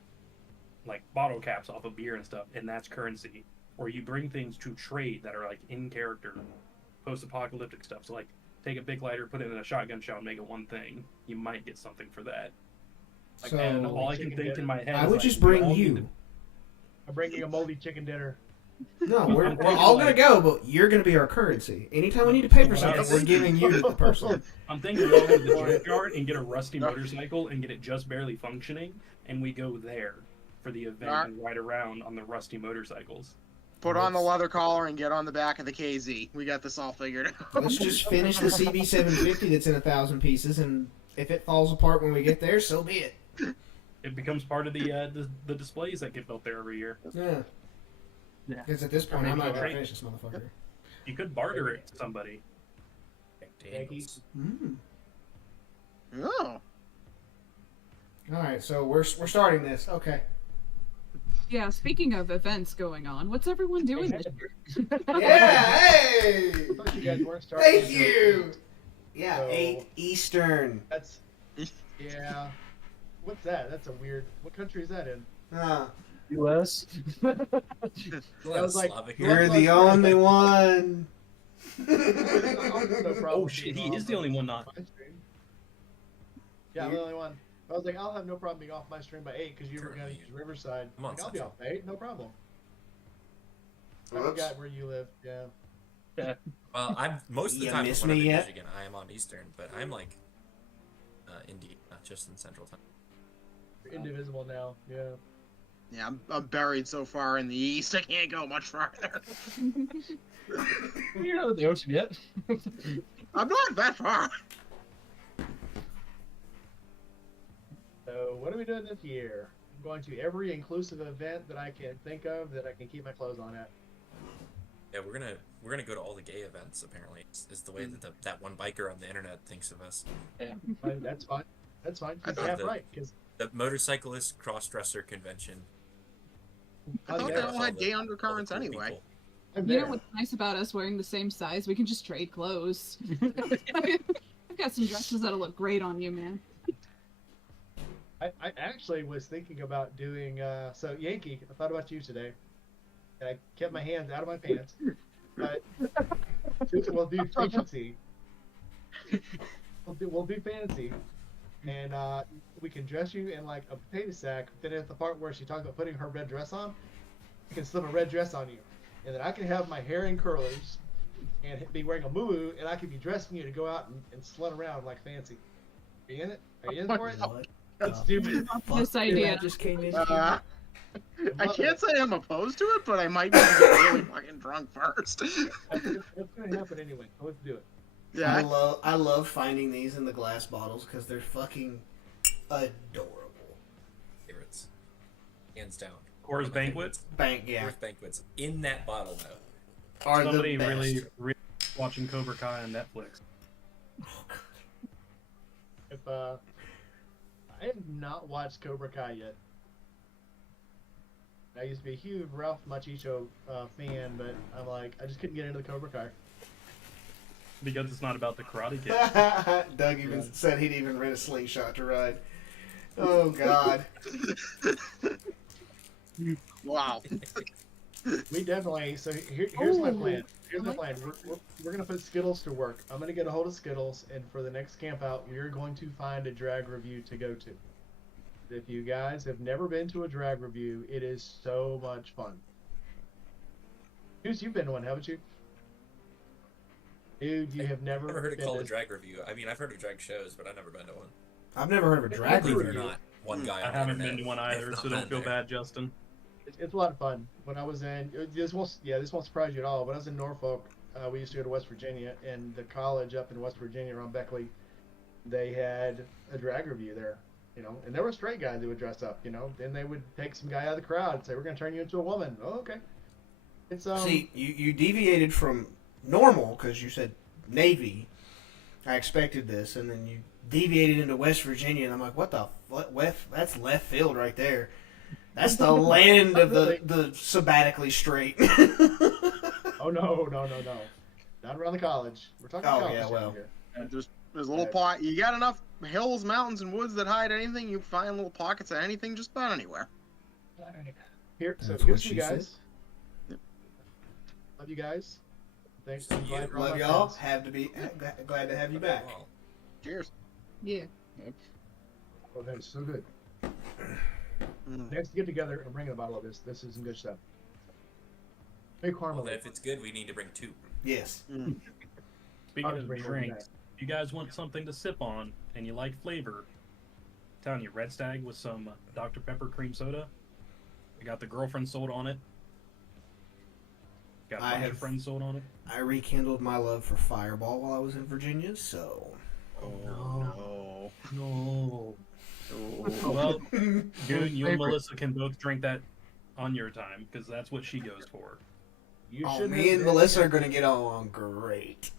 bottle caps off of beer and stuff, and that's currency. Or you bring things to trade that are like in character, post-apocalyptic stuff. So like take a big lighter, put it in a shotgun shell, and make it one thing. You might get something for that. Like, So- and all I can think in my head I is would like, just we bring all need you. I'm bringing a moldy chicken dinner. No, we're I'm all gonna thinking, go, but you're gonna be our currency. Anytime we need to pay for something, we're giving you the person. I'm thinking we all go to the junkyard and get a rusty motorcycle and get it just barely functioning, and we go there for the event Alright. and ride around on the rusty motorcycles. Put on the leather collar and get on the back of the KZ. We got this all figured out. Let's just finish the CB750 that's in 1,000 pieces, and if it falls apart when we get there, so be it. It becomes part of the displays that get built there every year. Yeah. Yeah. Because at this point, I'm not gonna Great. finish this motherfucker. You could barter it to somebody. Yankees. Mm. Oh. All right, so we're starting this. Okay. Yeah, speaking of events going on, what's everyone doing this year? Yeah. Hey. I thought you guys weren't starting. Thank until you. 8. Yeah, So- 8 Eastern. That's yeah. What's that? That's a weird. What country is that in? U.S. I was like, Slavic. You're the only one. Oh shit, he is the only one not. My stream. Yeah, I'm the only one. I was like, I'll have no problem being off my stream by 8 because you were going to use Riverside. I'm on Like, I'll be Central. off by 8, no problem. I Whoops. forgot where you live. Yeah. Well, I'm most of the You time miss when I'm me in yet? Michigan, I am on Eastern, but I'm like Indiana, not just in Central Time. You're indivisible now. Yeah. Yeah, I'm buried so far in the east, I can't go much farther. You're not at the ocean yet. I'm not that far. So what are we doing this year? I'm going to every inclusive event that I can think of that I can keep my clothes on at. Yeah, we're gonna go to all the gay events. Apparently, is the way that that one biker on the internet thinks of us. Fine, that's fine. That's fine. I He's thought half the- right. Because The motorcyclist cross-dresser convention. I thought yeah, they That's all had the- gay all the undercurrents cool anyway. people. I'm You there. know what's nice about us wearing the same size? We can just trade clothes. I've got some dresses that'll look great on you, man. I actually was thinking about doing so Yankee. I thought about you today, and I kept my hands out of my pants. But we'll do fantasy. We'll do fantasy, and we can dress you in like a potato sack. Then at the part where she talks about putting her red dress on, I can slip a red dress on you, and then I can have my hair in curlers, and be wearing a moo, and I can be dressing you to go out and slut around like fancy. Are you in it? Are you in for it? What That's the stupid. fuck This did idea. I just came in. I can't say I'm opposed to it, but I might need to get really fucking drunk first. That's gonna happen anyway. So let's do it. I Yeah, love finding these in the glass bottles because they're fucking adorable. Favorites, hands down. Coors Banquet. Bank, yeah, Coors Banquets in that bottle though. are Somebody the best. really watching Cobra Kai on Netflix. If I have not watched Cobra Kai yet. I used to be a huge Ralph Macchio fan, but I'm like, I just couldn't get into the Cobra Kai. Because it's not about the Karate Kid. Doug even said he'd even rent a slingshot to ride. Oh God. Wow. We definitely. So here's my Ooh. plan. Here's my plan. We're gonna put Skittles to work. I'm gonna get a hold of Skittles, and for the next camp out, we're going to find a drag review to go to. If you guys have never been to a drag review, it is so much fun. Goose, you've been to one, haven't you? Dude, you have never I've never heard it been called to- a drag review. I mean, I've heard of drag shows, but I've never been to one. I've never heard of a drag Believe it or review. not, one guy. I on the haven't internet been to one has either, not so don't been feel there. bad, Justin. It's a lot of fun. When I was in this won't surprise you at all. When I was in Norfolk, we used to go to West Virginia, and the college up in West Virginia around Beckley, they had a drag review there. You know, and there were straight guys who would dress up. You know, then they would take some guy out of the crowd and say, "We're going to turn you into a woman." Oh, okay. It's See, you deviated from normal because you said Navy. I expected this, and then you deviated into West Virginia, and I'm like, what the that's left field right there. That's the land of the sabbatically straight. Oh no, not around the college. We're talking Oh, college yeah, down well. here. Just there's a little pot. You got enough hills, mountains, and woods that hide anything. You find little pockets of anything just about anywhere. Here, so That's here's what you she guys. Love you guys. Thanks. I'm glad you're all Love my y'all. friends. Glad to have you back. Well, Cheers. Yeah. Oh, that is so good. Mm. Next, get together and bring a bottle of this. This is some good stuff. Hey, well, Carmel. if it's good, we need to bring two. Yes. Speaking I'll just of bring one drinks, if you guys want something to sip on and you like flavor, I'm telling you, Red Stag with some Dr. Pepper cream soda. I got the girlfriend sold on it. Got a I bunch have- of friends sold on it. I rekindled my love for Fireball while I was in Virginia, so. Oh No. no. Well, you and Favorite. Melissa can both drink that on your time because that's what she goes for. You Oh, shouldn't me have and been- Melissa are gonna get along great.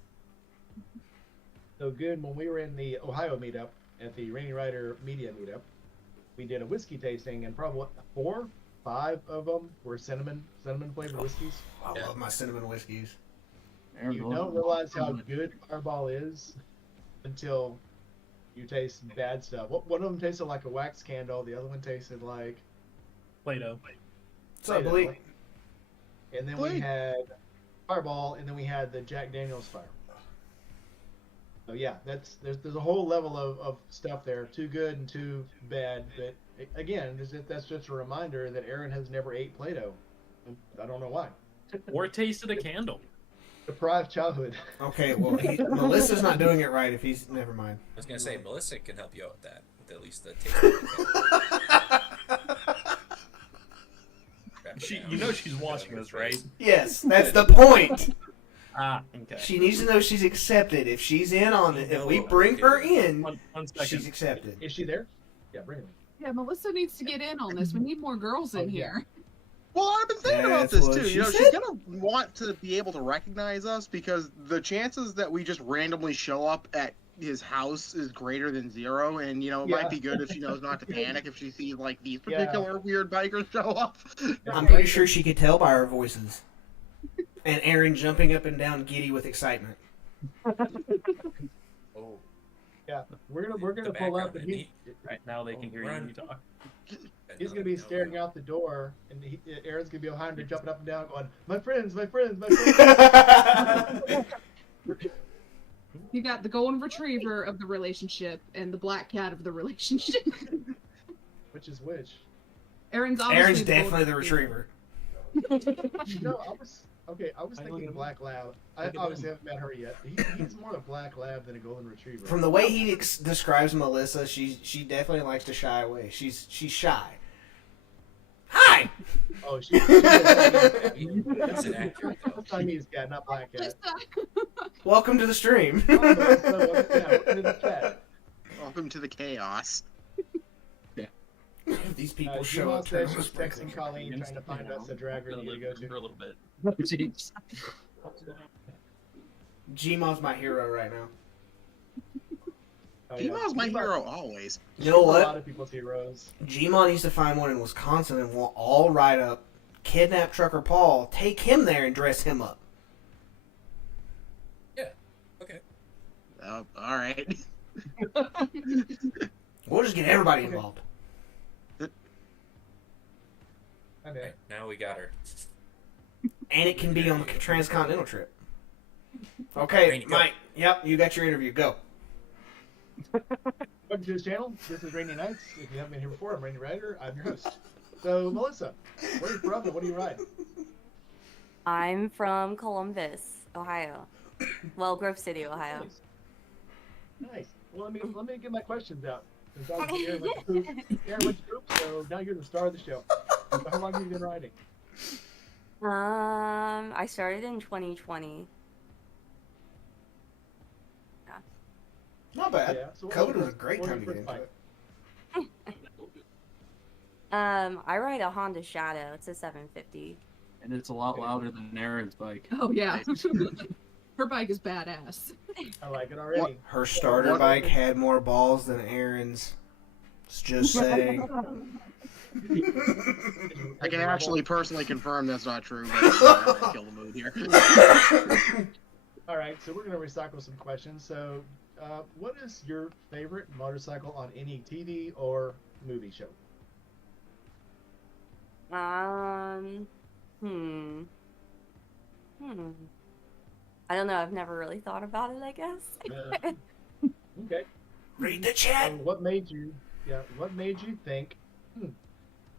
So good. When we were in the Ohio meetup at the Rainy Rider Media meetup, we did a whiskey tasting, and probably 4, 5 of them were cinnamon flavored whiskeys. I Yeah. love my cinnamon whiskeys. You don't realize how good Fireball is until you taste bad stuff. One of them tasted like a wax candle. The other one tasted like Play-Doh. What's up, Play-Doh. Blake? And then we had Fireball, and then we had the Jack Daniel's Fireball. So yeah, there's a whole level of stuff there, too good and too bad. But again, that's just a reminder that Aaron has never ate Play-Doh. I don't know why. Or tasted a candle. Deprived childhood. Okay, well, Melissa's not doing it right if he's. Never mind. I was gonna say Melissa can help you out with that, with at least the taste. Of the You know she's watching this, right? Yes, that's the point. Ah, okay. She needs to know she's accepted. If she's in on it, if we bring her in, One second. she's accepted. Is she there? Yeah, bring her. Yeah, Melissa needs to get in on this. We need more girls in Oh, yeah. here. Well, I've been thinking about That's this what too. she You know, said. she's gonna want to be able to recognize us because the chances that we just randomly show up at his house is greater than 0. And you know, it Yeah. might be good if she knows not to panic if she sees like these Yeah. particular weird bikers show up. I'm pretty sure she could tell by our voices. And Aaron jumping up and down, giddy with excitement. Oh, Yeah, we're gonna The pull up, background, and Right now they can hear you Run. when you talk. he's gonna be staring out the door, and Aaron's gonna be behind her, jumping up and down, going, "My friends, my friends, my friends." You got the golden retriever of the relationship and the black cat of the relationship. Which is which? Aaron's obviously Aaron's the definitely the golden retriever. No, I was I thinking look- Black Lab. I look at obviously him. haven't met her yet. He's more a Black Lab than a Golden Retriever. From the way he describes Melissa, she definitely likes to shy away. She's shy. Hi. Oh, she's That's inaccurate. though. Siamese cat, not black cat. Welcome to the stream. Oh, so, yeah, welcome to the chat. Welcome to the chaos. These people Gmail show up. says turn she's on texting Colleen trying to find us a drag For a review to go to. little bit. Jeez. Gmaw's my hero right now. yeah. Gma's my hero always. You know A lot what? of people's heroes. Gmon needs to find one in Wisconsin and we'll all ride up, kidnap Trucker Paul, take him there and dress him up. Yeah. Okay. All right. We'll just get everybody involved. Okay. Now we got her. And it can be on the transcontinental trip. Okay, Rainy, go. Mike. Yep, you got your interview. Go. Welcome to this channel. This is Rainy Nights. If you haven't been here before, I'm Rainy Rider. I'm your host. So, Melissa, where are you from and what do you ride? I'm from Columbus, Ohio. Well, Grove City, Ohio. Nice. Well, let me get my questions out. Since obviously Aaron went to poop. Aaron went to poop, so now you're the star of the show. So how long have you been riding? I started in 2020. Not bad. Yeah, so COVID was a great what time to was get your into first it. I ride a Honda Shadow. It's a 750. And it's a lot louder than Aaron's bike. Oh yeah. Her bike is badass. I like it already. Her starter What? bike had more balls than Aaron's. Just saying. I can actually personally confirm that's not true, but I'm gonna kill the mood here. All right, so we're going to recycle some questions. So, what is your favorite motorcycle on any TV or movie show? I don't know. I've never really thought about it, I guess. Okay. Read the chat. What made you? Yeah. What made you think?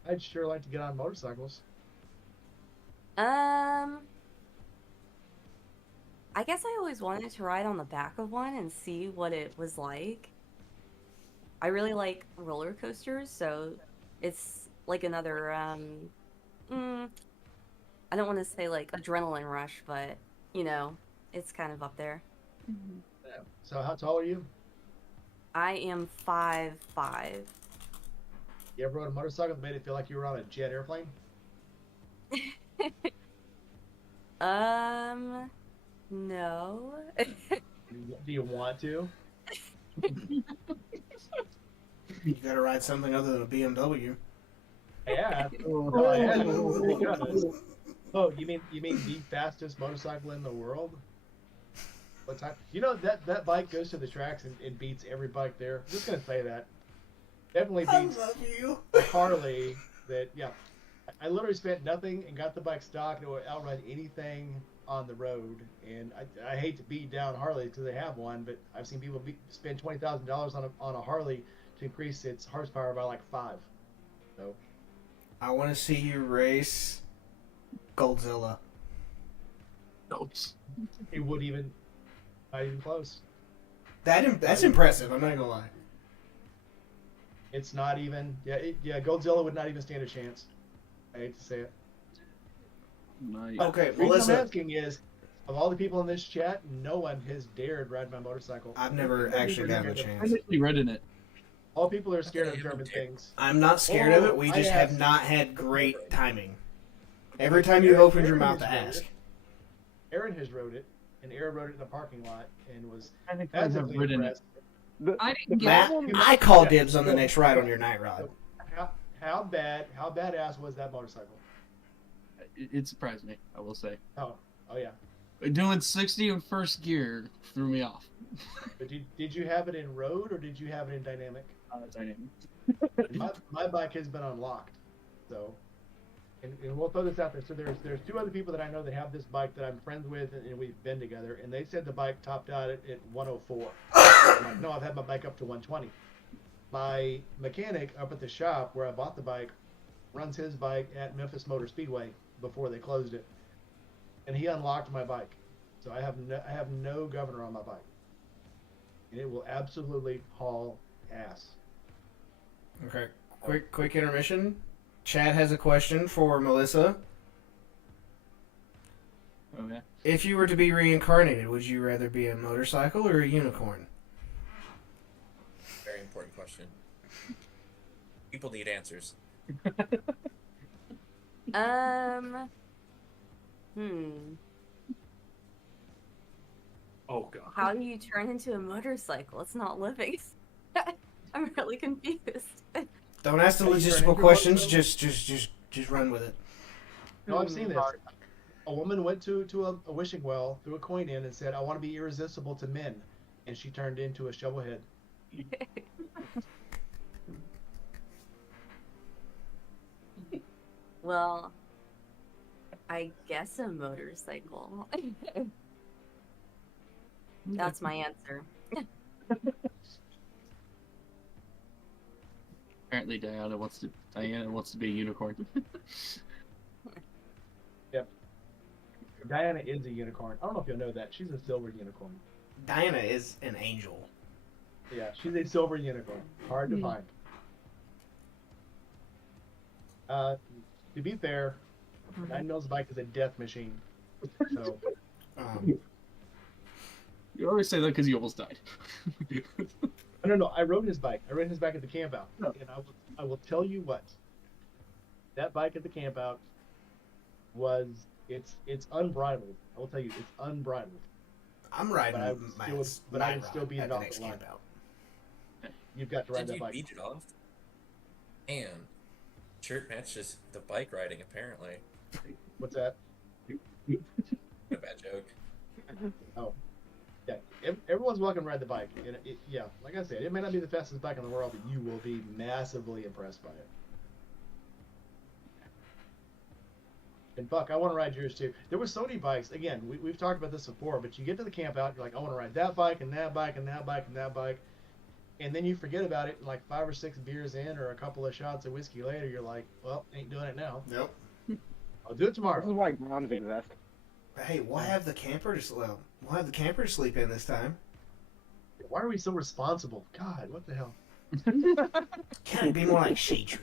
I'd sure like to get on motorcycles. I guess I always wanted to ride on the back of one and see what it was like. I really like roller coasters, so it's like another, I don't want to say like adrenaline rush, but, you know, it's kind of up there. Yeah. So, how tall are you? I am 5'5". You ever rode a motorcycle that made it feel like you were on a jet airplane? No. Do you want to? You gotta ride something other than a BMW. Yeah. Oh, yeah. Oh, you mean the fastest motorcycle in the world? What time? You know that bike goes to the tracks and beats every bike there. I'm just gonna say that. Definitely I beats love you. the Harley. That yeah. I literally spent nothing and got the bike stock and it would outrun anything on the road. And I hate to beat down Harley because they have one, but I've seen people spend $20,000 on a Harley to increase its horsepower by like 5. So I want to see you race Goldzilla. Nope. it would even not even close. That's impressive. I'm not gonna lie. It's not even Godzilla would not even stand a chance. I hate to say it. Nice. Okay, The reason I'm Melissa. asking is, of all the people in this chat, no one has dared ride my motorcycle. I've never actually gotten a I chance. actually read in it. All people are scared of Okay, German okay. things. I'm not scared of it. We I just have asked- not had great timing. Every time you opened your mouth to ask. Aaron has rode it, and Aaron rode it in a parking lot and was I think I have massively ridden it. impressed. I didn't get Matt, it. I call dibs on the next ride on your night rod. How badass was that motorcycle? It surprised me, I will say. Oh yeah. Doing 60 in first gear threw me off. But did you have it in road or did you have it in dynamic? Dynamic. My bike has been unlocked, so. And we'll throw this out there. So there's 2 other people that I know that have this bike that I'm friends with, and we've been together. And they said the bike topped out at 104. I'm like, no, I've had my bike up to 120. My mechanic up at the shop where I bought the bike runs his bike at Memphis Motor Speedway before they closed it, and he unlocked my bike. So I have no governor on my bike, and it will absolutely haul ass. Okay, quick intermission. Chad has a question for Melissa. Oh, yeah. If you were to be reincarnated, would you rather be a motorcycle or a unicorn? Very important question. People need answers. Oh god. How do you turn into a motorcycle? It's not living. I'm really confused. Don't ask the Are you turning logistical into questions. one, Just run with it. No, I've seen this. A woman went to a wishing well, threw a coin in, and said, "I want to be irresistible to men," and she turned into a shovelhead. Well, I guess a motorcycle. That's my answer. Apparently, Diana wants to be a unicorn. Diana is a unicorn. I don't know if you'll know that. She's a silver unicorn. Diana is an angel. Yeah, she's a silver unicorn. Hard to Hmm. find. To be fair, Nine Mills bike is a death machine. So You always say that because you almost died. no, I rode his bike. I rode his bike at the camp out, Oh. and I will tell you what. That bike at the camp out was it's unbridled. I will tell you, it's unbridled. I'm riding But I would my, still- but I would my still rod be at the off next the line. camp out. You've got to ride Did that you bike. beat it off? And shirt matches the bike riding, apparently. What's that? A bad joke. Yeah, everyone's welcome to ride the bike. And yeah, like I said, it may not be the fastest bike in the world, but you will be massively impressed by it. And Buck, I want to ride yours too. There were so many bikes. Again, we've talked about this before, but you get to the camp out, you're like, I want to ride that bike and that bike and that bike and that bike. And then you forget about it, and like 5 or 6 beers in or a couple of shots of whiskey later, you're like, well, ain't doing it now. Nope. I'll do it This tomorrow. is why grounds exist. Hey, we'll have the camper to sleep in this time. Why are we so responsible? God, what the hell? Can it be more like shade tree?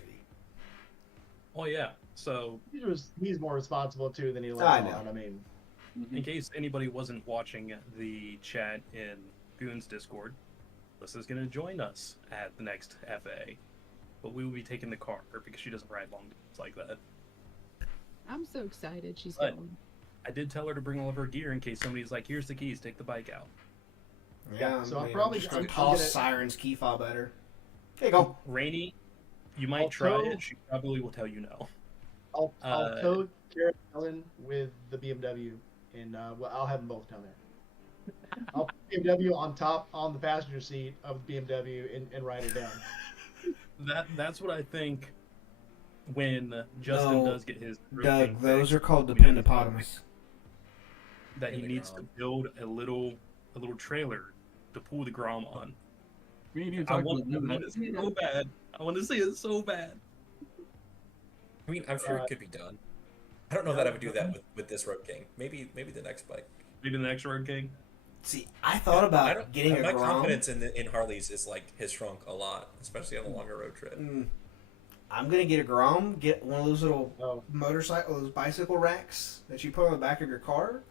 Oh yeah. So He's more responsible too than he let I on. know. I mean, in case anybody wasn't watching the chat in Goon's Discord, Alyssa's gonna join us at the next FA, but we will be taking the car because she doesn't ride long distance like that. I'm so excited she's But- going. I did tell her to bring all of her gear in case somebody's like, "Here's the keys, take the bike out." Yeah, so I'm probably- just gonna I'm toss gonna- Siren's key fob at her. Here you go. Rainy, you might try it. She probably will tell you no. I'll Uh, tow Karen Ellen with the BMW, and well, I'll have them both down there. I'll put the BMW on the passenger seat of the BMW and ride it down. That's what I think when Justin No, does get his road Doug, thing those fixed, are called we need to dependopotamus. that he In the needs to ground. build a little trailer to pull the Grom on. We ain't even I talking want about to see it so bad. I want to see it so bad. I mean, I'm sure it could be done. I don't know that I would do that with this Road King. Maybe the next bike. Maybe the next Road King. See, I thought about getting a my Grom. confidence in Harleys is like has shrunk a lot, especially on a longer road trip. I'm gonna get a Grom, get one of those little Oh, those bicycle racks that you put on the back of your car,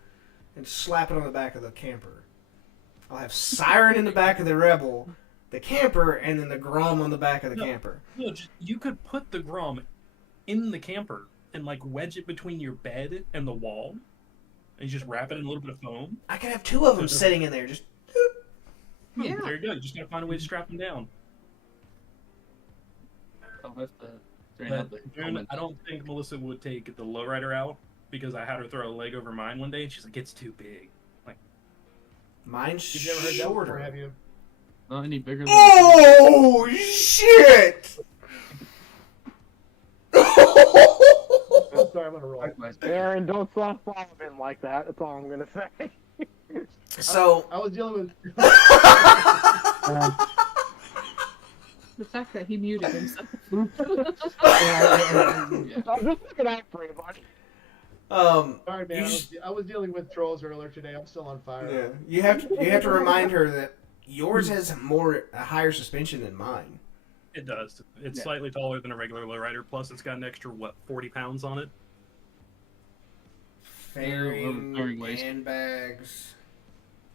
and slap it on the back of the camper. I'll have Siren in the back of the Rebel, the camper, and then the Grom on the back of the No. camper. No, you could put the Grom in the camper and like wedge it between your bed and the wall, and you just wrap it in a little bit of foam. I could have 2 of them sitting in there. Just Yeah. There you go. You just gotta find a way to strap them down. I'll have to train out the But June, I don't think Melissa would take the lowrider out because I had her throw a leg over mine one day, and she's like, "It's too big." Like, mine's you've never heard that before, shorter. have you? not any bigger than. Oh shit! I'm sorry, I'm gonna roll. Aaron, don't soft follow him like that. That's all I'm gonna say. So I was dealing with. The fact that he muted himself. I'm just looking out for you, buddy. Sorry, man. You I was dealing with trolls earlier today. I'm still on fire. yeah, you have to remind her that yours has a higher suspension than mine. it does. It's Yeah. slightly taller than a regular lowrider. Plus, it's got an extra 40 pounds on it. Fairing fairing waist. and bags.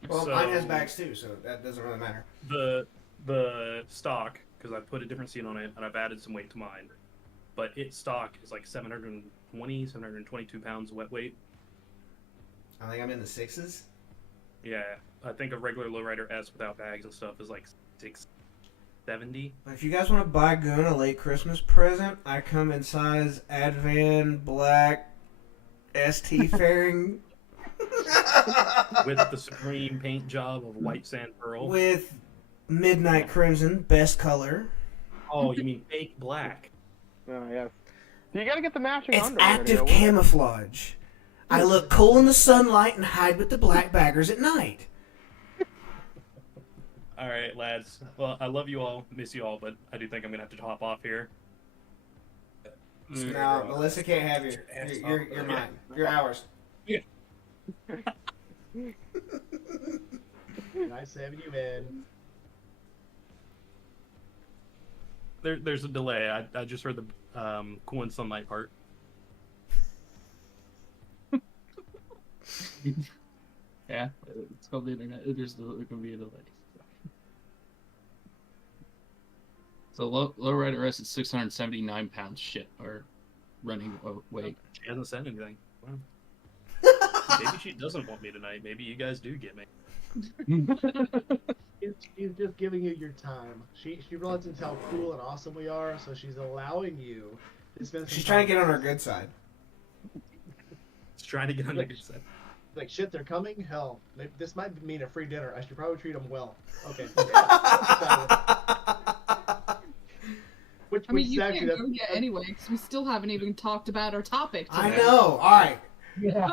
Well, So- mine has bags too, so that doesn't really matter. The stock, because I put a different seat on it and I've added some weight to mine, but its stock is like 722 pounds wet weight. I think I'm in the 6s. Yeah, I think a regular lowrider S without bags and stuff is like 6. 70. If you guys want to buy Goon a late Christmas present, I come in size Advan Black ST fairing With the supreme paint job of white sand pearl. with Midnight Crimson, best color. Oh, you mean fake black? Oh, yes. You gotta get the matching It's underwear. active to go with it. camouflage. I look cool in the sunlight and hide with the black baggers at night. All right, lads. Well, I love you all, miss you all, but I do think I'm gonna have to hop off here. No, Melissa can't have you. You're mine. You're ours. Nice having you, man. There's a delay. I just heard the cool and sunlight part. Yeah, it's called the internet. There's going to be a delay. So low rider rest is 679 pounds. Shit, or running weight. She hasn't said anything. Wow. Maybe she doesn't want me tonight. Maybe you guys do get me. She's just giving you your time. She realizes how cool and awesome we are, so she's allowing you to spend some She's time trying to get on with our us. good side. Just trying to get on the good side. Like, shit, they're coming? Hell, this might mean a free dinner. I should probably treat them well. Okay. Which I mean, you actually, can't go yet anyway, because we still haven't even talked about our topic today. I know. All right. Yeah.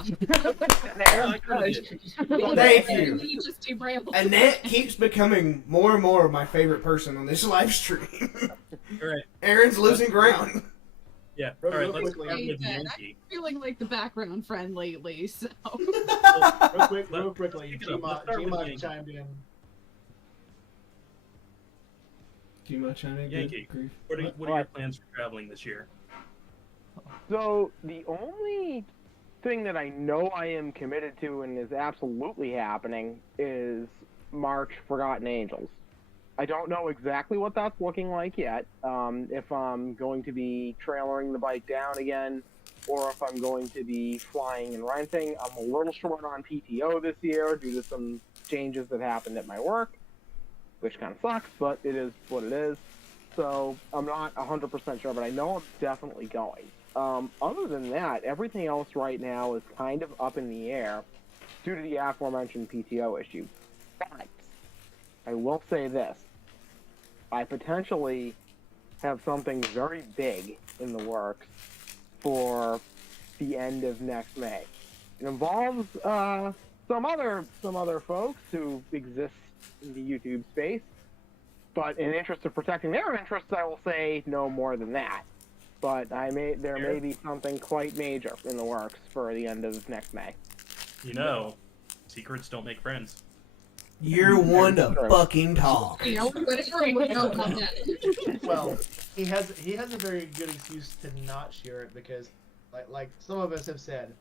Thank you. You just derailed. Annette keeps becoming more and more my favorite person on this live stream. All right. Aaron's losing ground. Yeah. Real All right. Let's quickly. start with Hey, Ben, Yankee. Feeling like the background friend lately, so. Real quickly, Pick it up. Let's start with G-Mod Yankee. chimed in. Too much on it. Yankee, what are your plans for traveling this year? So the only thing that I know I am committed to and is absolutely happening is March Forgotten Angels. I don't know exactly what that's looking like yet. If I'm going to be trailering the bike down again, or if I'm going to be flying and renting. I'm a little short on PTO this year due to some changes that happened at my work, which kind of sucks, but it is what it is. So I'm not 100% sure, but I know I'm definitely going. Other than that, everything else right now is kind of up in the air due to the aforementioned PTO issue. But I will say this. I potentially have something very big in the works for the end of next May. It involves some other folks who exist in the YouTube space, but in interest of protecting their interests, I will say no more than that. But there may be something quite major in the works for the end of next May. You know, secrets don't make friends. You're one to fucking talk. Well, he has a very good excuse to not share it because, like some of us have said,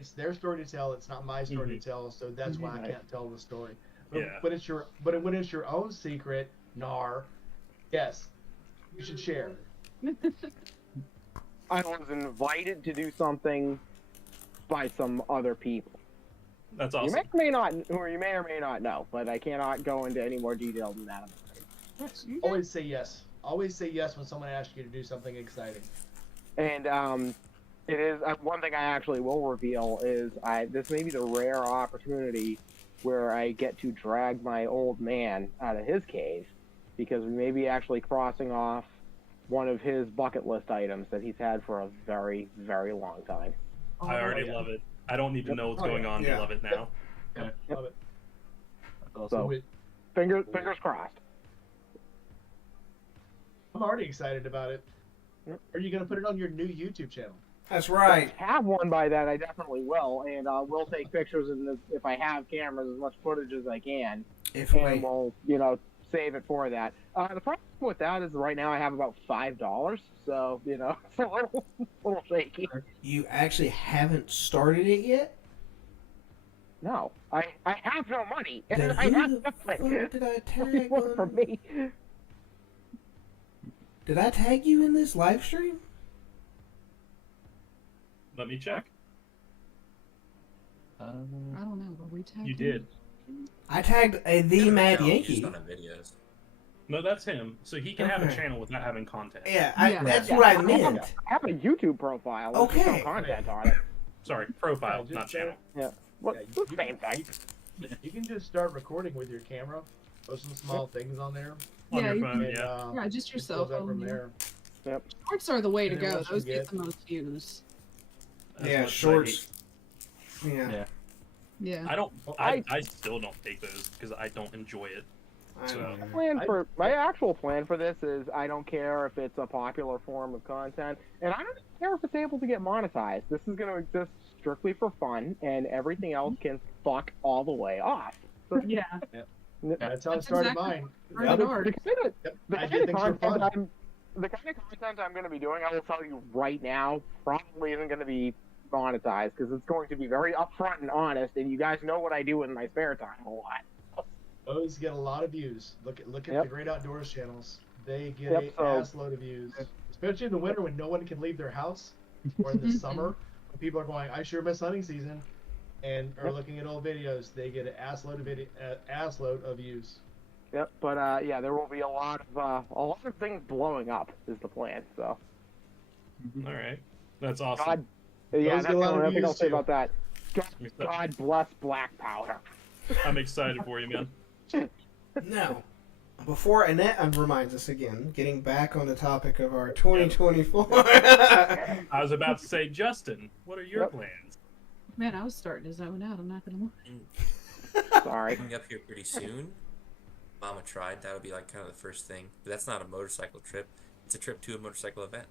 it's their story to tell. It's not my story to tell, so that's why I can't tell the story. But, Yeah. but when it's your own secret, Nar, yes, you should share. I was invited to do something by some other people. That's You awesome. may or may not know, but I cannot go into any more detail than that. Always say yes. Always say yes when someone asks you to do something exciting. And it is one thing I actually will reveal is this may be the rare opportunity where I get to drag my old man out of his cave, because we may be actually crossing off one of his bucket list items that he's had for a very, very long time. I already love it. I don't need to know what's going on Yeah. to love it now. Yeah, love it. So fingers crossed. I'm already excited about it. Are you gonna put it on your new YouTube channel? That's right. Have one by that, I definitely will, and we'll take pictures and if I have cameras, as much footage as I can, If and we, we'll save it for that. The problem with that is right now I have about $5, so it's a little shaky. you actually haven't started it yet? No, I have no money, and Then I who have the fuck nothing. did I tag Work for on? me. Did I tag you in this live stream? Let me check. I don't know. Were we tagged? You did. I tagged the Mad No, Yankee. just on the videos. No, that's him. So he can have a Okay. channel without having content. Yeah, Yeah. that's Yeah, what I have- meant. I have a YouTube profile. There's just Okay. no content on it. Sorry, profile, just not say- channel. Yeah. What? Yeah, the same thing. You can just start recording with your camera, post some small things on there, On Yeah, your you phone, and yeah. Yeah, just your it cell goes up phone. from yeah. there. Shorts are the way to And then go. once you Those get get- the most views. As Yeah, much as I shorts. hate- Yeah, Yeah. Yeah. I don't. Well, I still don't take those because I don't enjoy it. I So- don't know. Plan for my actual plan for this is I don't care if it's a popular form of content, and I don't care if it's able to get monetized. This is going to exist strictly for fun, and everything else can fuck all the way off. Yeah. That's how I That's started exactly- mine. Yep. The Hard. kind of, Yep. the I kind did of things for content fun. I'm going to be doing, I will tell you right now, probably isn't going to be monetized because it's going to be very upfront and honest, and you guys know what I do in my spare time a lot. Those get a lot of views. Look at Yep. the Great Outdoors channels. They get Yep, a so- ass load of views, especially in the winter when no one can leave their house, or in the summer when people are going, I sure miss hunting season, and are Yep. looking at old videos. They get an ass load of views. Yep, but yeah, there will be a lot of things blowing up is the plan. So All right, that's awesome. God, yeah, Those that's get a the lot of only thing I'll views, say too. about that. God bless black powder. I'm excited for you, man. Now, before Annette reminds us again, getting back on the topic of our 2024. I was about to say, Justin, what are your Yep. plans? Man, I was starting to zone out. I'm not gonna lie. Sorry. Coming up here pretty soon. Mama tried. That would be like kind of the first thing, but that's not a motorcycle trip. It's a trip to a motorcycle event.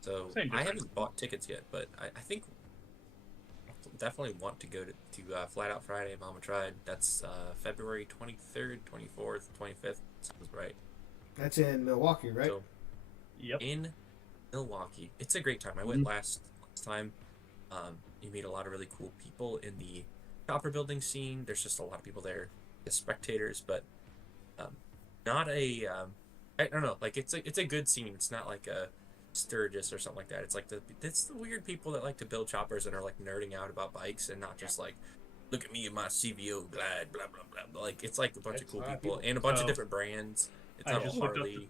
So Same I difference. haven't bought tickets yet, but I think definitely want to go to Flat Out Friday. Mama tried. That's February 23rd, 24th, 25th. Sounds right. That's in Milwaukee, right? So Yep. in Milwaukee, it's a great time. I went last time. You meet a lot of really cool people in the chopper building scene. There's just a lot of people there as spectators, but not a I don't know, like it's a good scene. It's not like a Sturgis or something like that. It's like it's the weird people that like to build choppers and are like nerding out about bikes and not just like, look at me and my CVO glide, blah blah blah. Like it's like a bunch of That's cool a lot of people people. and a bunch So, of different brands. It's I not a just looked up Harley.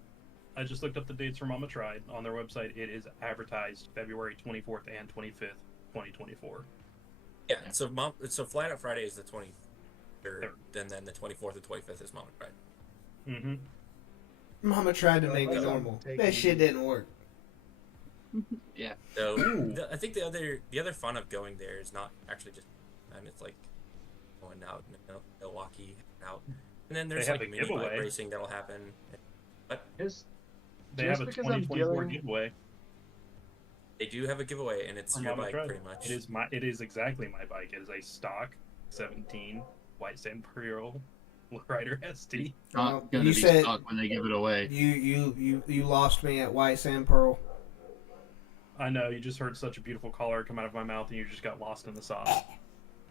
I just looked up the dates for Mama Tried on their website. It is advertised February 24th and 25th, 2024. Yeah, so Flat Out Friday is the 23rd, and then the 24th and 25th is Mama Tried. Mm-hmm. Mama tried to Well, make it unless I'm normal. taking- That shit didn't work. So I think the other fun of going there is not actually just, and it's like going out in Milwaukee out, and then there's They have like a mini bike giveaway. racing that'll happen. Just, They just have a because I'm 2024 dealing, giveaway They do have a giveaway, and it's for your Mama bike Tried. pretty much. It is exactly my bike. It is a stock 17 White Sand Imperial Rider ST. Well, Not gonna you be said- stuck when they give it away. You lost me at White Sand Pearl. I know you just heard such a beautiful color come out of my mouth, and you just got lost in the sauce.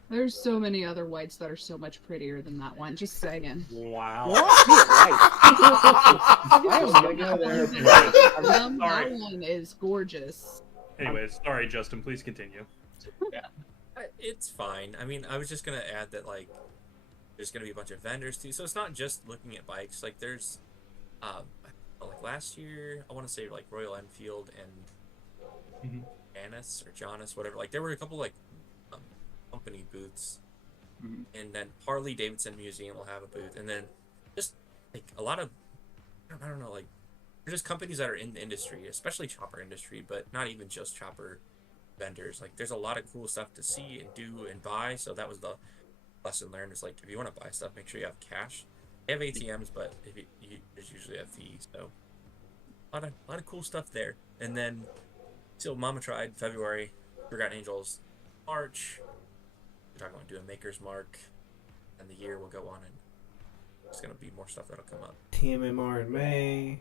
There's so many other whites that are so much prettier than that one. Just saying. Wow. I am gonna go there. That Sorry. one is gorgeous. Anyways, sorry, Justin. Please continue. It's fine. I mean, I was just gonna add that like there's gonna be a bunch of vendors too, so it's not just looking at bikes. Like there's, like last year, I want to say like Royal Enfield and Mhm. Janus or Janus, whatever. Like there were a couple like company booths, Mhm. and then Harley Davidson Museum will have a booth, and then just like a lot of I don't know, like they're just companies that are in the industry, especially chopper industry, but not even just chopper vendors. Like there's a lot of cool stuff to see and do and buy. So that was the lesson learned. Is like if you want to buy stuff, make sure you have cash. They have ATMs, but if there's usually a fee. So a lot of cool stuff there. And then so Mama Tried February, Forgotten Angels March. We're talking about doing Maker's Mark, and the year will go on, and there's gonna be more stuff that'll come up. TMMR in May.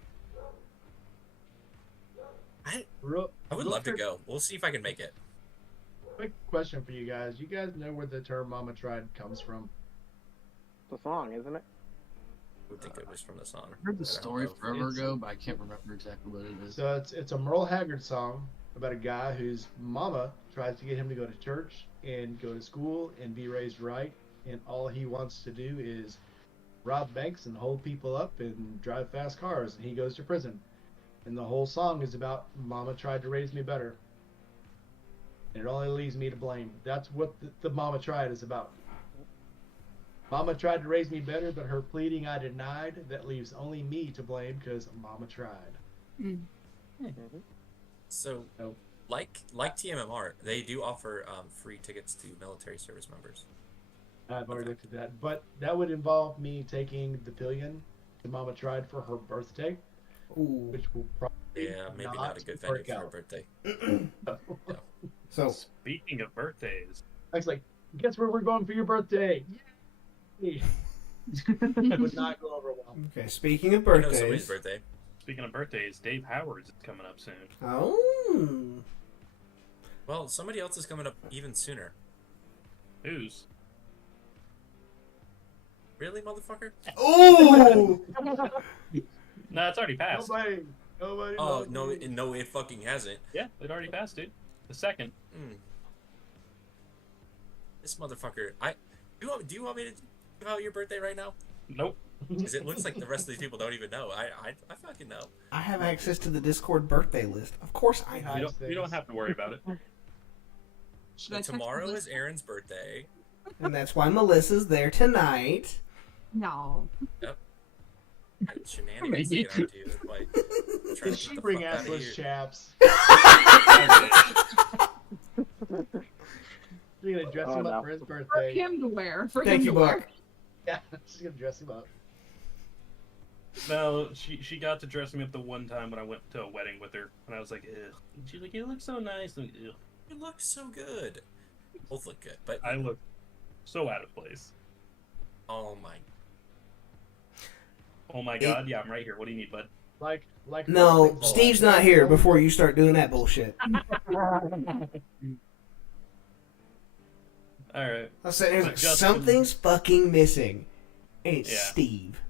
I Real, would real love to quick- go. We'll see if I can make it. Quick question for you guys. You guys know where the term Mama Tried comes from? It's a song, isn't it? I would think it was from the song. I heard the but I don't story know if forever it's- ago, but I can't remember exactly what it is. So it's a Merle Haggard song about a guy whose mama tries to get him to go to church and go to school and be raised right, and all he wants to do is rob banks and hold people up and drive fast cars, and he goes to prison. And the whole song is about Mama tried to raise me better. And it only leaves me to blame. That's what the Mama Tried is about. Mama tried to raise me better, but her pleading I denied. That leaves only me to blame because Mama tried. So, No. like TMMR, they do offer free tickets to military service members. I've already looked at that. But that would involve me taking the pillion to Mama Tried for her birthday, Ooh. which will probably Yeah, maybe not a good venue work for her out. birthday. So Speaking of birthdays, I was like, guess where we're going for your birthday? Yay! Would not go over well. okay, speaking of I know somebody's birthdays. birthday. Dave Howard's is coming up soon. Oh. Well, somebody else is coming up even sooner. Who's? Really, motherfucker? Ooh. No, it's already passed. Nobody Oh, knows no, me. no, it fucking hasn't. Yeah, it already passed, dude. The second. This motherfucker. Do you want me to give out your birthday right now? Nope. Because it looks like the rest of these people don't even know. I fucking know. I have access to the Discord birthday list. Of course I Hi. do. You don't have to worry about it. Should I So text tomorrow Melissa? is Aaron's birthday. And that's why Melissa's there tonight. No. Shenanigans to get onto. Like, trying to Did get she the bring fuck outta assless here. chaps? Okay. She's gonna dress Oh, him up no. for his For birthday. him to wear. For Thank him you, to wear. Buck. Yeah, she's gonna dress him up. No, she got to dress me up the one time when I went to a wedding with her, and I was like, "Ew." And she's like, "You look so nice." And ew. You look so good. Both look good, but I look so out of place. oh my. Oh my god, yeah, I'm right here. What do you need, bud? Like No, things Steve's like- not here before you start doing that bullshit. Alright, I said there's But Justin- something's fucking missing. And it's Yeah. Steve.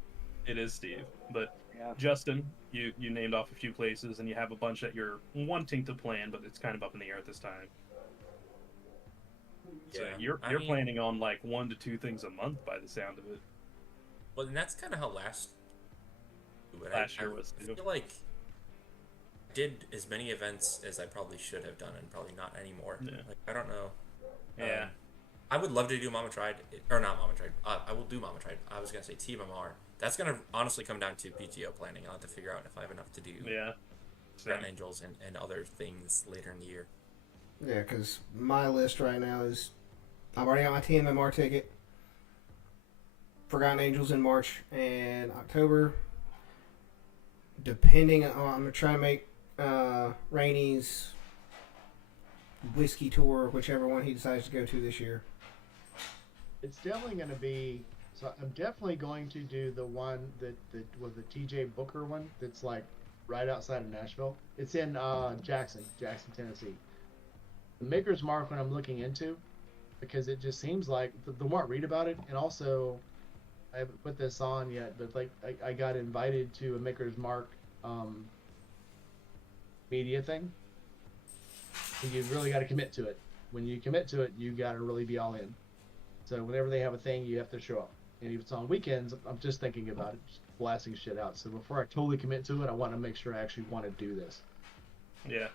it is Steve. But Yeah. Justin, you named off a few places, and you have a bunch that you're wanting to plan, but it's kind of up in the air at this time. So Yeah, you're I mean- planning on like 1 to 2 things a month by the sound of it. Well, and that's kind of how last. But Last year was, I too. feel like I did as many events as I probably should have done, and probably not anymore. Yeah. Like, I don't know. Yeah. I would love to do Mama Tried, or not Mama Tried. I will do Mama Tried. I was gonna say TMMR. That's gonna honestly come down to PTO planning. I'll have to figure out if I have enough to do Yeah. Ground Same. Angels and other things later in the year. Yeah, because my list right now is I've already got my TMMR ticket. Forgotten Angels in March and October. Depending on, I'm gonna try to make Rainey's whiskey tour, whichever one he decides to go to this year. It's definitely going to be. So I'm definitely going to do the one that was the TJ Booker one. That's like right outside of Nashville. It's in Jackson, Tennessee. The Maker's Mark one I'm looking into because it just seems like the more I read about it, and also I haven't put this on yet, but like I got invited to a Maker's Mark media thing. And you really got to commit to it. When you commit to it, you got to really be all in. So whenever they have a thing, you have to show up. And if it's on weekends, I'm just thinking about it, just blasting shit out. So before I totally commit to it, I want to make sure I actually want to do this. Yeah.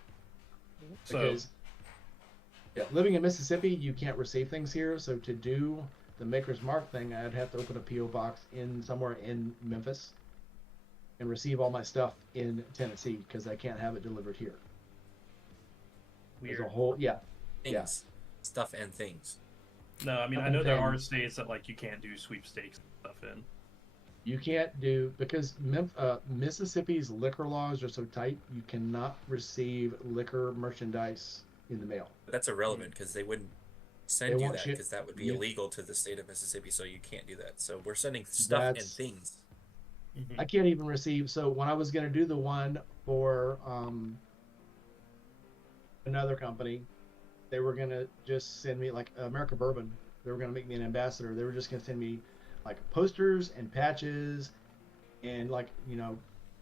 So Because yeah, living in Mississippi, you can't receive things here. So to do the Maker's Mark thing, I'd have to open a PO box in somewhere in Memphis and receive all my stuff in Tennessee because I can't have it delivered here. There's a weird. whole Things, stuff, and things. No, I mean I Couple know there are things. states that like you can't do sweepstakes and stuff in. You can't do because Mississippi's liquor laws are so tight. You cannot receive liquor merchandise in the mail. But that's irrelevant because they wouldn't send They you won't that ship- because that would be you- illegal to the state of Mississippi. So you can't do that. So we're sending stuff and That's- things. I can't even receive. So when I was going to do the one for another company, they were going to just send me like America Bourbon. They were going to make me an ambassador. They were just going to send me like posters and patches and like,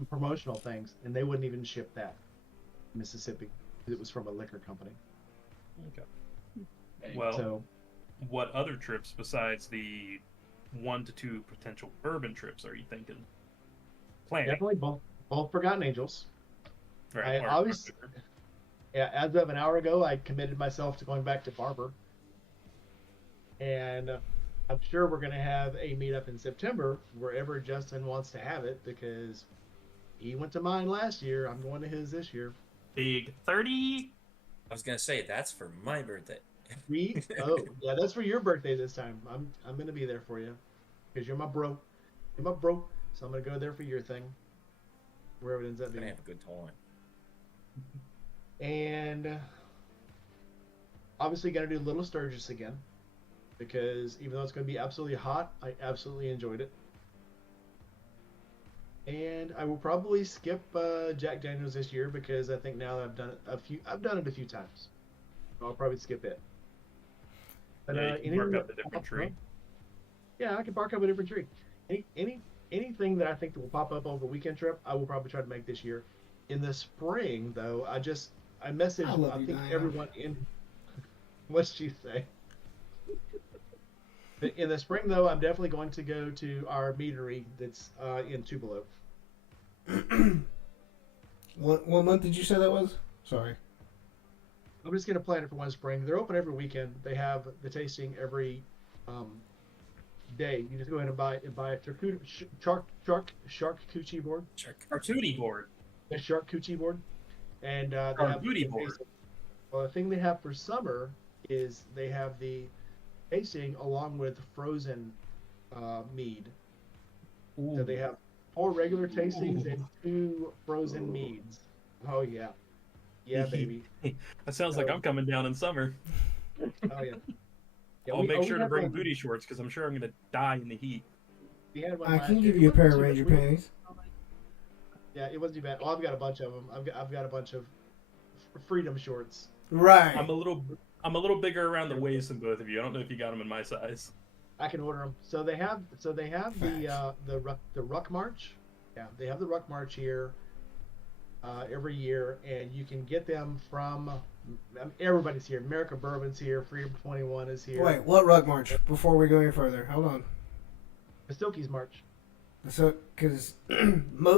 promotional things. And they wouldn't even ship that to Mississippi because it was from a liquor company. Okay. Well, So what other trips besides the 1 to 2 potential bourbon trips are you thinking? Planning. Definitely both Forgotten Angels. Right. I always, yeah, as of an hour ago, I committed myself to going back to Barber. And I'm sure we're going to have a meetup in September wherever Justin wants to have it because he went to mine last year. I'm going to his this year. Big 30. I was gonna say that's for my birthday. Oh, yeah, that's for your birthday this time. I'm going to be there for you because you're my bro. You're my bro. So I'm going to go there for your thing, wherever it ends up Gonna being. have a good time. And obviously going to do Little Sturgis again because even though it's going to be absolutely hot, I absolutely enjoyed it. And I will probably skip Jack Daniels this year because I think now that I've done it a few times. I'll probably skip it. But Yeah, you can mark up a different tree. Yeah, I can bark up a different tree. Anything that I think that will pop up over a weekend trip, I will probably try to make this year. In the spring, though, I messaged I think everyone in. What'd she say? In the spring, though, I'm definitely going to go to our meadery that's in Tupelo. What month did you say that was? Sorry. I'm just going to plan it for one spring. They're open every weekend. They have the tasting every day. You just go ahead and buy a charcuterie board. Charcuterie board. A charcuterie board. And Charcuterie board. Well, the thing they have for summer is they have the tasting along with frozen mead. Ooh. So they have 4 regular tastings and 2 frozen meads. Oh yeah, yeah, baby. That sounds like I'm coming down in summer. Oh yeah. I'll make sure to bring booty shorts because I'm sure I'm gonna die in the heat. We had one I last can year. give you a pair of It Ranger wasn't too panties. Yeah, it wasn't too bad. Oh, I've got a bunch of them. I've got a bunch of freedom shorts. Right. I'm a little bigger around the waist than both of you. I don't know if you got them in my size. I can order them. So they have the Ruck March. Yeah, they have the Ruck March here every year, and you can get them from everybody's here. America Bourbon's here. Freedom 21 is here. Wait, what rug march? Before we go any further, hold on. The Silkies March. So, because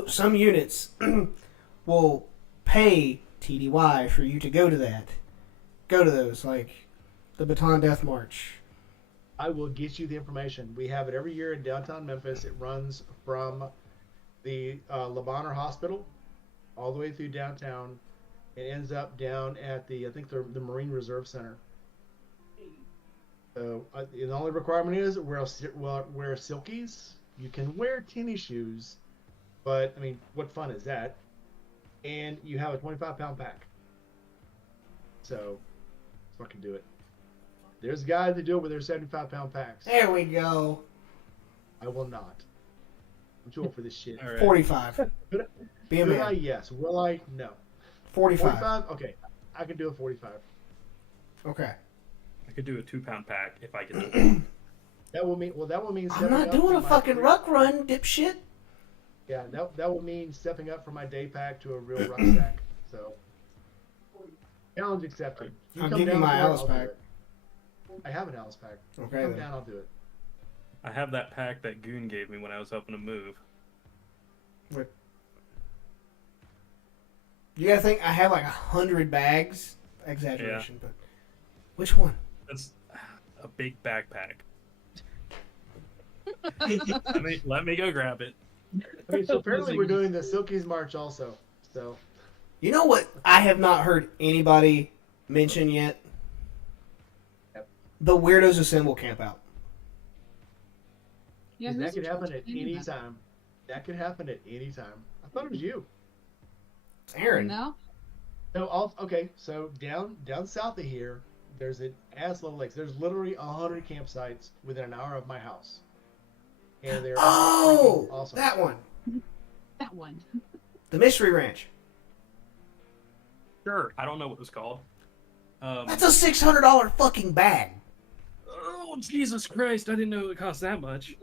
some units will pay TDY for you to go to that. Go to those, like the Baton Death March. I will get you the information. We have it every year in downtown Memphis. It runs from the Le Bonheur Hospital all the way through downtown. It ends up down at the Marine Reserve Center. So the only requirement is wear silkies. You can wear tennis shoes, but I mean, what fun is that? And you have a 25-pound pack. So let's fucking do it. There's guys that do it with their 75-pound packs. There we go. I will not. I'm too old for this shit. All right. 45. Be a Will I? man. Yes. Will I? No. 45. 45? Okay. I can do a 45. Okay. I could do a 2-pound pack if I could do it. That will mean I'm stepping not up doing from a my fucking day- ruck run, dipshit. Yeah, that will mean stepping up from my day pack to a real rucksack. So challenge accepted. I'll come give you down my for it, Alice I'll do pack. it. I have an Alice pack. Okay, Come then. down, I'll do it. I have that pack that Goon gave me when I was helping him move. You gotta think I have like 100 bags. Exaggeration, but which one? That's a big backpack. let me go grab it. I mean, so apparently we're doing the Silkies March also. So You know what I have not heard anybody mention yet? Yep. The Weirdos Assemble camp out. Yeah, that who's could in happen charge at of doing any that? time. That could happen at any time. I thought it was you. It's Aaron. No? So okay, so down south of here, there's an Aslow Lakes. There's literally 100 campsites within an hour of my house, and they're Oh, freaking awesome. that one. That one. The Mystery Ranch. Sure. I don't know what it was called. That's a $600 fucking bag. Oh, Jesus Christ. I didn't know it cost that much.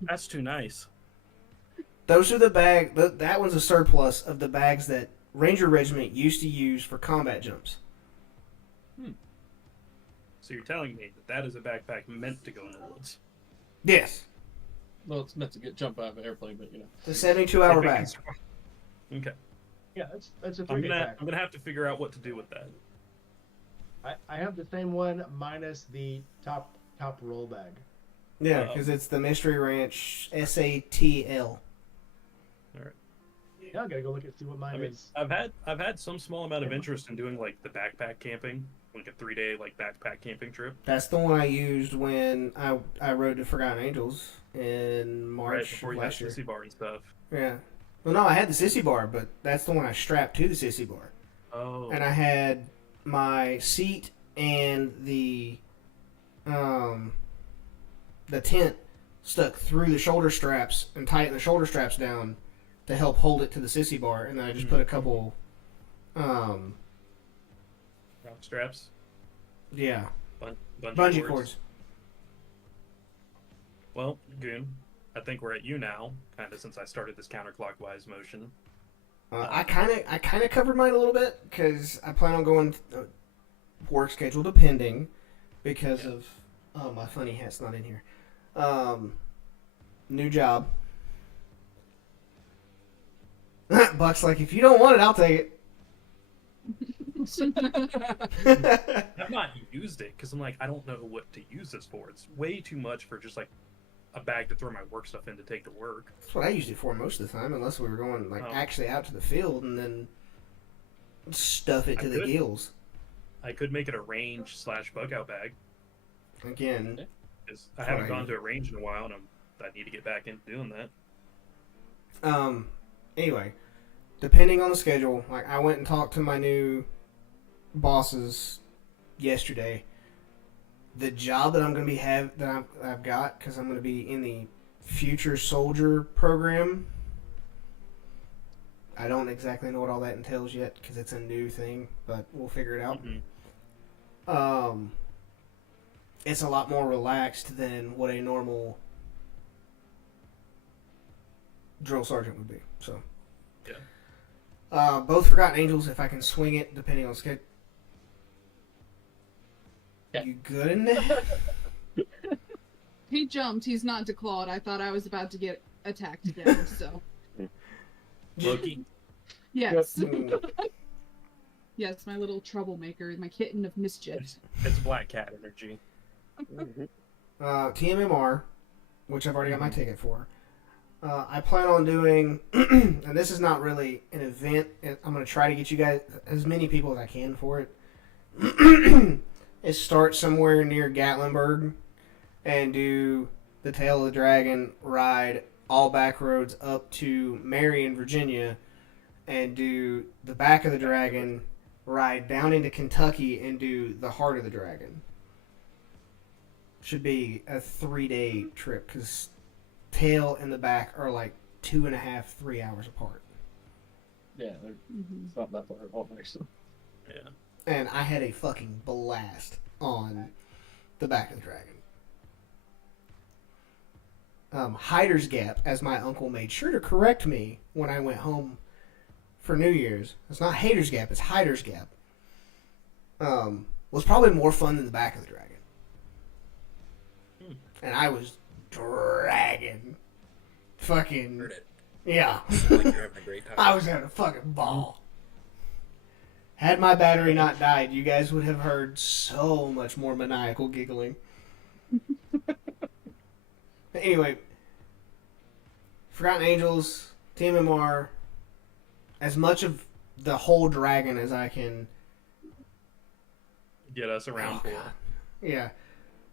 That's too nice. Those are the bag. That one's a surplus of the bags that Ranger Regiment used to use for combat jumps. So you're telling me that that is a backpack meant to go in the woods? Yes. Well, it's meant to jump out of an airplane, but you know. The 72-hour If it can bag. survive- Okay. Yeah, that's a I'm 3-day gonna pack. I'm gonna have to figure out what to do with that. I have the same one minus the top roll bag. Yeah, because it's the Mystery Ranch SATL. Yeah, I gotta go look at see what mine I mean, is. I've had some small amount of interest in doing like the backpack camping, like a 3-day like backpack camping trip. That's the one I used when I rode to Forgotten Angels in Right March before of you had last year. sissy bar and stuff. Yeah. Well, no, I had the sissy bar, but that's the one I strapped to the sissy bar. Oh. And I had my seat and the tent stuck through the shoulder straps and tighten the shoulder straps down to help hold it to the sissy bar, and then I just put a couple Rock straps. yeah, Bungee bungee cords. Well, Goon, I think we're at you now, kind of since I started this counterclockwise motion. I kind of covered mine a little bit because I plan on going work schedule depending because of my funny hat's not in here. New job. Buck's like, if you don't want it, I'll take it. I've not used it because I'm like, I don't know what to use this for. It's way too much for just like a bag to throw my work stuff in to take to work. That's what I used it for most of the time, unless we were going actually out to the field and then stuff it to the gills. I could make it a range/bug out bag. Again, I haven't gone to a range in a while, and I need to get back into doing that. Anyway, depending on the schedule, like I went and talked to my new bosses yesterday. The job that I'm going to be I've got, because I'm going to be in the Future Soldier program. I don't exactly know what all that entails yet because it's a new thing, but we'll figure it out. Mm-hmm. It's a lot more relaxed than what a normal drill sergeant would be. So, yeah. Both Forgotten Angels, if I can swing it, depending on schedule. Yeah. You good in there? He jumped. He's not declawed. I thought I was about to get attacked again. So Loki. yes, Mm. yes, my little troublemaker, my kitten of mischief. It's Black Cat energy. TMMR, which I've already got my ticket for. I plan on doing, and this is not really an event. I'm going to try to get you guys as many people as I can for it. Is start somewhere near Gatlinburg and do the Tail of the Dragon ride all back roads up to Marion, Virginia, and do the Back of the Dragon ride down into Kentucky and do the Heart of the Dragon. Should be a 3-day trip because Tail and the Back are like 2.5, 3 hours apart. Yeah, it's not that far apart, actually. Yeah. And I had a fucking blast on the Back of the Dragon. Hider's Gap, as my uncle made sure to correct me when I went home for New Year's. It's not Hater's Gap, it's Hider's Gap. Was probably more fun than the Back of the Dragon. And I was dragging. Fucking. Heard it. Yeah. Like you're having a great time. I was having a fucking ball. Had my battery not died, you guys would have heard so much more maniacal giggling. But anyway, Forgotten Angels, TMMR, as much of the whole dragon as I can Get us around for. God. Yeah.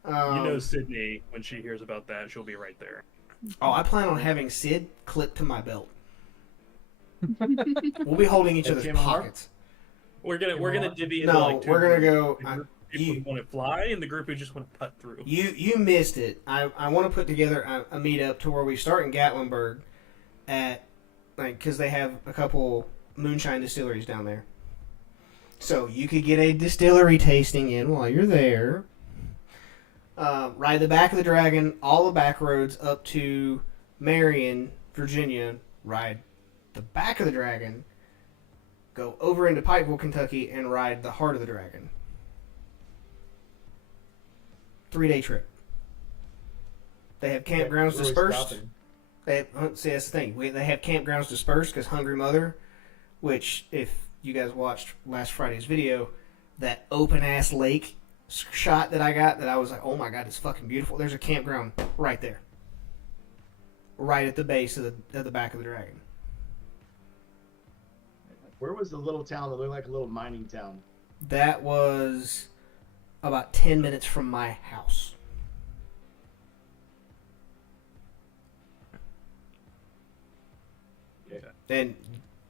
You know Sydney, when she hears about that, she'll be right there. Oh, I plan on having Sid clipped to my belt. We'll be holding each other's TMR? pockets. We're gonna divvy into No, like two we're gonna groups. go. The group who want to fly and the group who just want to putt through. You missed it. I want to put together a meetup to where we start in Gatlinburg at because they have a couple moonshine distilleries down there. So you could get a distillery tasting in while you're there. Ride the Back of the Dragon, all the back roads up to Marion, Virginia. Ride the Back of the Dragon, go over into Pikeville, Kentucky, and ride the Heart of the Dragon. 3-day trip. They have campgrounds Where are we dispersed. stopping? They see, that's the thing. They have campgrounds dispersed because Hungry Mother, which if you guys watched last Friday's video, that open ass lake shot that I got, that I was like, oh my god, it's fucking beautiful. There's a campground right there, right at the base of the back of the dragon. Where was the little town that looked like a little mining town? That was about 10 minutes from my house. Yeah. And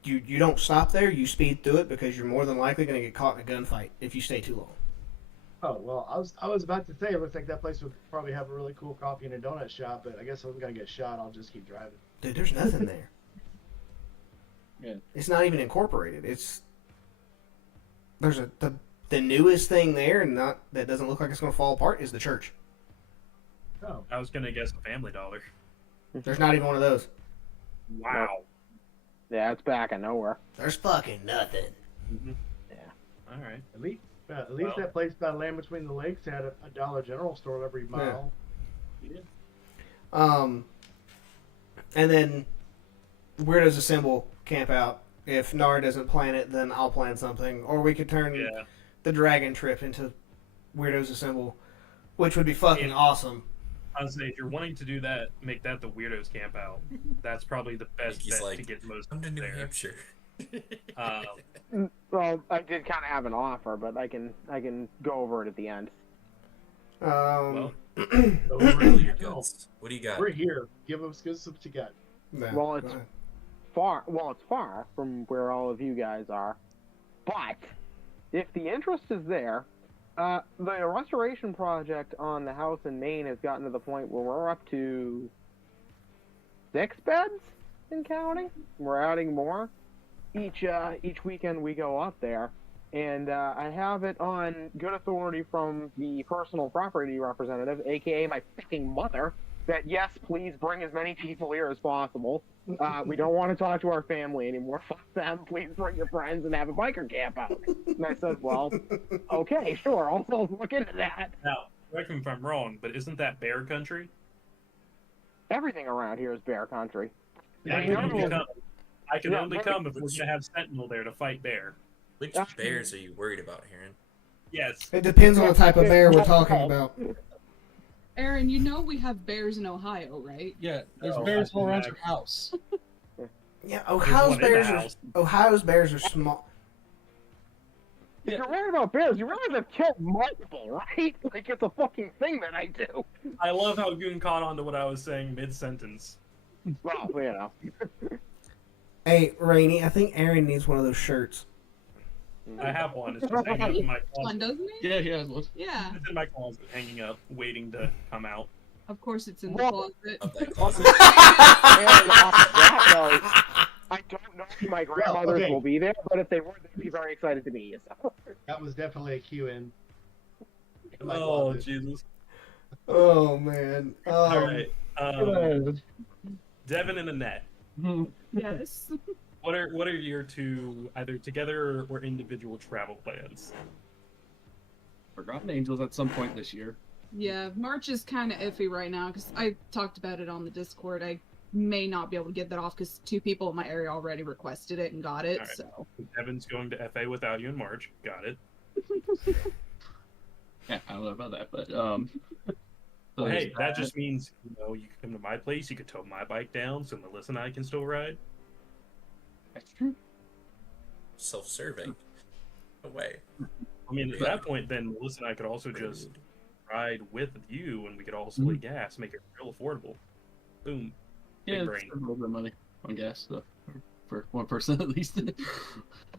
you don't stop there, you speed through it because you're more than likely going to get caught in a gunfight if you stay too long. Oh well, I was about to say it looks like that place would probably have a really cool coffee and a donut shop, but I guess if I'm gonna get shot, I'll just keep driving. Dude, there's nothing there. Yeah. It's not even incorporated. There's the newest thing there, and not that doesn't look like it's going to fall apart, is the church. Oh, I was gonna guess a Family Dollar. There's not even one of those. Wow. Yeah, it's back of nowhere. There's fucking nothing. Mm-hmm. Yeah. All right. at least Well- that place by Land Between the Lakes had a Dollar General store every mile. And then Weirdos Assemble camp out. If Nar doesn't plan it, then I'll plan something. Or we could turn Yeah. the dragon trip into Weirdos Assemble, which would be fucking awesome. I would say if you're wanting to do that, make that the weirdos camp out. That's probably the best He's bet like, to get most Come to New there. Hampshire. Well, I did kind of have an offer, but I can go over it at the end. Well, So What we're, are your guts? What do you got? we're here. Give us what you got. No, Well, go it's- ahead. It's far from where all of you guys are. But if the interest is there, the restoration project on the house in Maine has gotten to the point where we're up to 6 beds and counting. We're adding more each weekend we go up there, and I have it on good authority from the personal property representative, aka my fucking mother, that yes, please bring as many people here as possible. We don't want to talk to our family anymore. Fuck them. Please bring your friends and have a biker camp out. And I said, well, okay, sure. Also look into that. now, correct me if I'm wrong, but isn't that bear country? Everything around here is bear country. I can only Yeah. come. I can Yeah, only but- come if we're gonna have Sentinel there to fight bear. Which bears are you worried about, Heron? Yes. It depends on the type of bear we're talking about. Aaron, you know we have bears in Ohio, right? Yeah, there's Oh, bears all around I- your house. Yeah, There's Ohio's one in the bears are house. Ohio's bears are small. If you're worried about bears, you realize I've killed multiple, right? Like, it's a fucking thing that I do. I love how Goon caught on to what I was saying mid-sentence. Well, you know. Hey, Rainey, I think Aaron needs one of those shirts. I have one. It's just hanging up in my One, closet. doesn't he? Yeah, yeah. Look. Yeah. It's in my closet, hanging up, waiting to come out. Of course it's in the Well- closet. Of that closet. And off of that note, I don't know if my grandmothers okay. will be there, but if they were, they'd be very excited to meet you. So. That was definitely a cue in. my Oh, closet. Jesus. Oh man. All right. Devin and Annette, Yes. what are your two either together or individual travel plans? Forgotten Angels at some point this year. Yeah, March is kind of iffy right now because I talked about it on the Discord. I may not be able to get that off because 2 people in my area already requested it and got it. Alright. So Devin's going to FA without you in March. Got it. Yeah, I don't know about that, but so Well, hey, there's that just means you could come to my place. You could tow my bike down, so Melissa and I can still ride. that's true. Self-serving. No way. I mean, at that point, then Melissa and I could also just Rude. ride with you, and we could all split gas, make it real affordable. Boom. Yeah, Big it's brain. a little bit of money on gas so, for one person at least.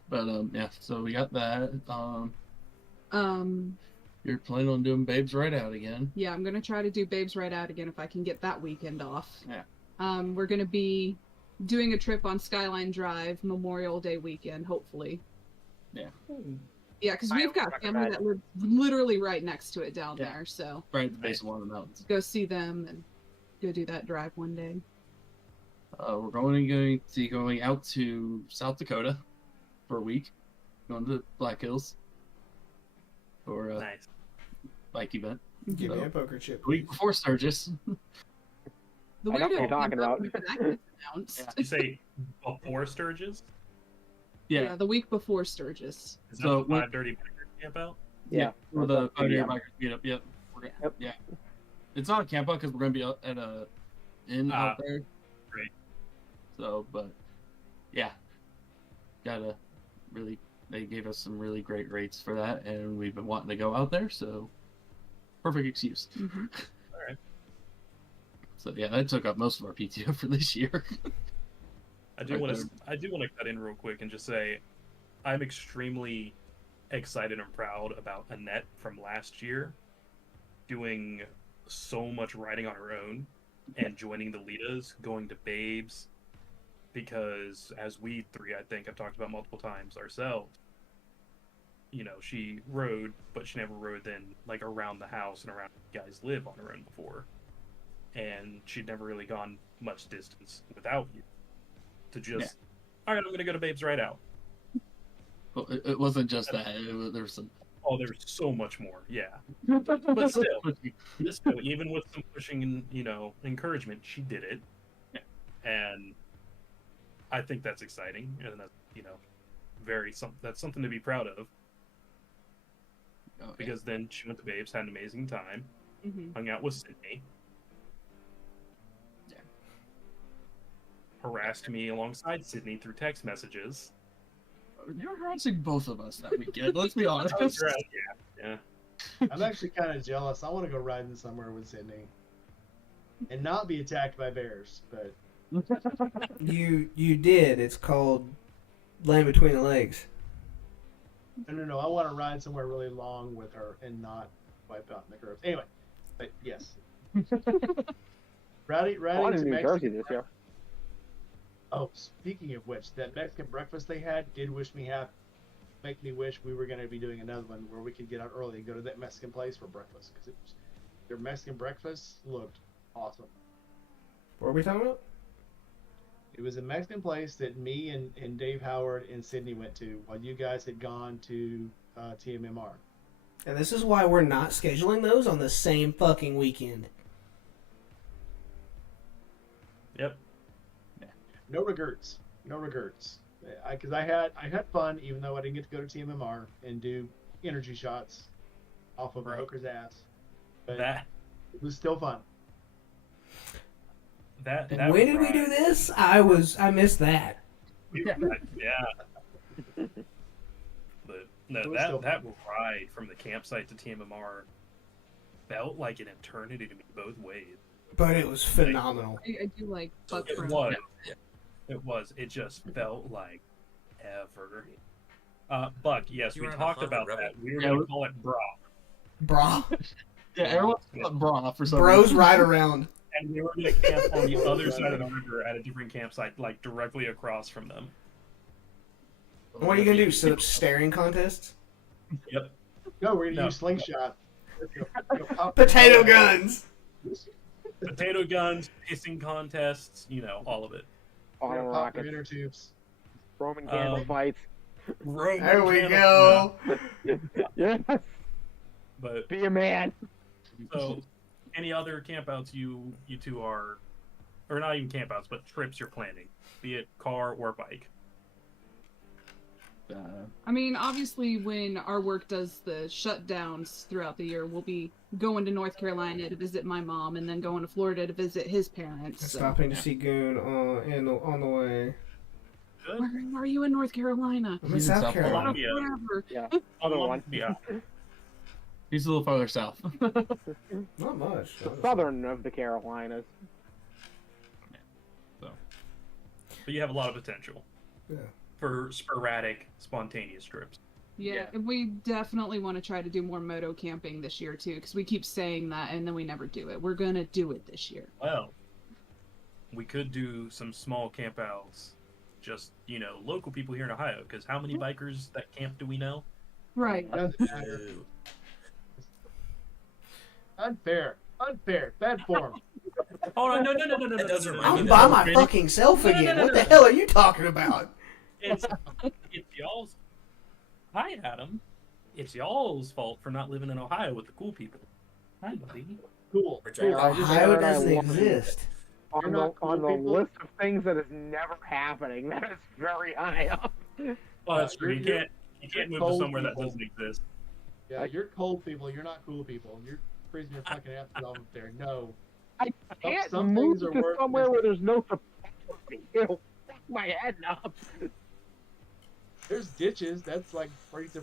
But yeah, so we got that. You're planning on doing Babes Right Out again. yeah, I'm gonna try to do Babes Right Out again if I can get that weekend off. Yeah. We're gonna be doing a trip on Skyline Drive Memorial Day weekend, hopefully. Yeah. Yeah, because I we've got would family that live literally right next to it down Yeah. there, so Right at the base of one of the mountains. go see them and go do that drive one day. We're going out to South Dakota for a week. Going to Black Hills for a Nice. bike event. Give me So, a poker chip. the week please. before Sturgis. The I know what weirdo you're talking about. when that gets announced. You say before Sturgis? Yeah. Yeah, the week before Sturgis. Is that So the when- 5 Dirty Bikers camp out? Yeah. For the Yeah. Pioneer Bikers meetup. Yep. Yep. Yeah. It's not a camp out because we're gonna be at a inn out there. Great. So, but yeah, gotta really. They gave us some really great rates for that, and we've been wanting to go out there. So, perfect excuse. Mm-hmm. Alright. So yeah, that took up most of our PTO for this year. I do want to cut in real quick and just say I'm extremely excited and proud about Annette from last year doing so much riding on her own and joining the Litas, going to Babes, because as we three, I think, have talked about multiple times ourselves, you know, she rode, but she never rode then like around the house and around where you guys live on her own before. And she'd never really gone much distance without you. To just, all right, I'm going to go to Babes right out. Well, it wasn't just that. There was some. Oh, there's so much more, yeah. But still, even with some pushing and, you know, encouragement, she did it. And I think that's exciting. And that's, you know, that's something to be proud of. Oh, Because then she went to Babes, had an amazing time, Mm-hmm. hung out with Sydney. Yeah. Harassed me alongside Sydney through text messages. You're harassing both of us that weekend. Let's be honest. Yeah. I'm actually kind of jealous. I want to go riding somewhere with Sydney and not be attacked by bears. But You did. It's called Land Between the Legs. no. I want to ride somewhere really long with her and not wipe out the curves. Anyway, but yes. Riding One to in New Mexico. Jersey this year. Oh, speaking of which, that Mexican breakfast they had did make me wish we were going to be doing another one where we could get out early and go to that Mexican place for breakfast, because their Mexican breakfast looked awesome. What are we talking about? It was a Mexican place that me and Dave Howard and Sydney went to while you guys had gone to TMMR. And this is why we're not scheduling those on the same fucking weekend. Yep. No regrets. No regrets. Because I had fun, even though I didn't get to go to TMMR and do energy shots off of Right. Hooker's ass. But That it was still fun. that And when did we do this? I missed that. Yeah. But no, It was still that ride from the campsite to TMMR felt like an eternity to me both ways. But it was phenomenal. I do like buck It friends. was. Yeah. It was. It just felt like ever. Buck, yes, You we were on a talked Honda about Rebel. that. We were Yeah, going we- to call it bra. Brah. Yeah, everyone's called bra for some Bros reason. ride around. And we were going to camp on the other side of the river at a different campsite, like directly across from them. What are you gonna do? Set up staring contests? Yep. No, we're going to No. use slingshot. Potato guns. Potato guns, pissing contests, you know, all of it. We're Auto gonna pop rockets, inner tubes. Roman candle Um, fights. There we go. Yes, But be a man. so, any other campouts you two are, or not even campouts, but trips you're planning, be it car or bike? I mean, obviously, when our work does the shutdowns throughout the year, we'll be going to North Carolina to visit my mom, and then going to Florida to visit his parents. So. Stopping to see Goon on the way. Good. Where are you in North Carolina? I'm in South Carolina. Columbia. Wherever. Yeah, other one. Yeah. He's a little farther south. Not much. The southern of the Carolinas. But you have a lot of potential. Yeah. For sporadic, spontaneous trips. Yeah, and we definitely want to try to do more moto camping this year too, because we keep saying that and then we never do it. We're gonna do it this year. Well, we could do some small campouts, just, you know, local people here in Ohio, because how many bikers that camp do we know? Right. Doesn't matter. Ooh. Unfair. Bad form. Oh, no. That does remind I'm me by that- my fucking self again. What the hell are you talking about? It's y'all's. Hi, Adam. It's y'all's fault for not living in Ohio with the cool people. Hi, buddy. Cool. Or cool. Jack- I just- Ohio heard I doesn't love it. exist. On You're the, not cool on the people? list of things that is never happening, that is very high up. Well, that's true. you're- You can't move to cold somewhere that people. doesn't exist. Yeah, you're cold people. You're not cool people. You're freezing your fucking ass off up there. No. I can't some move things are to worth somewhere this- where there's no support. It'll fuck my head up. There's ditches. That's like freeze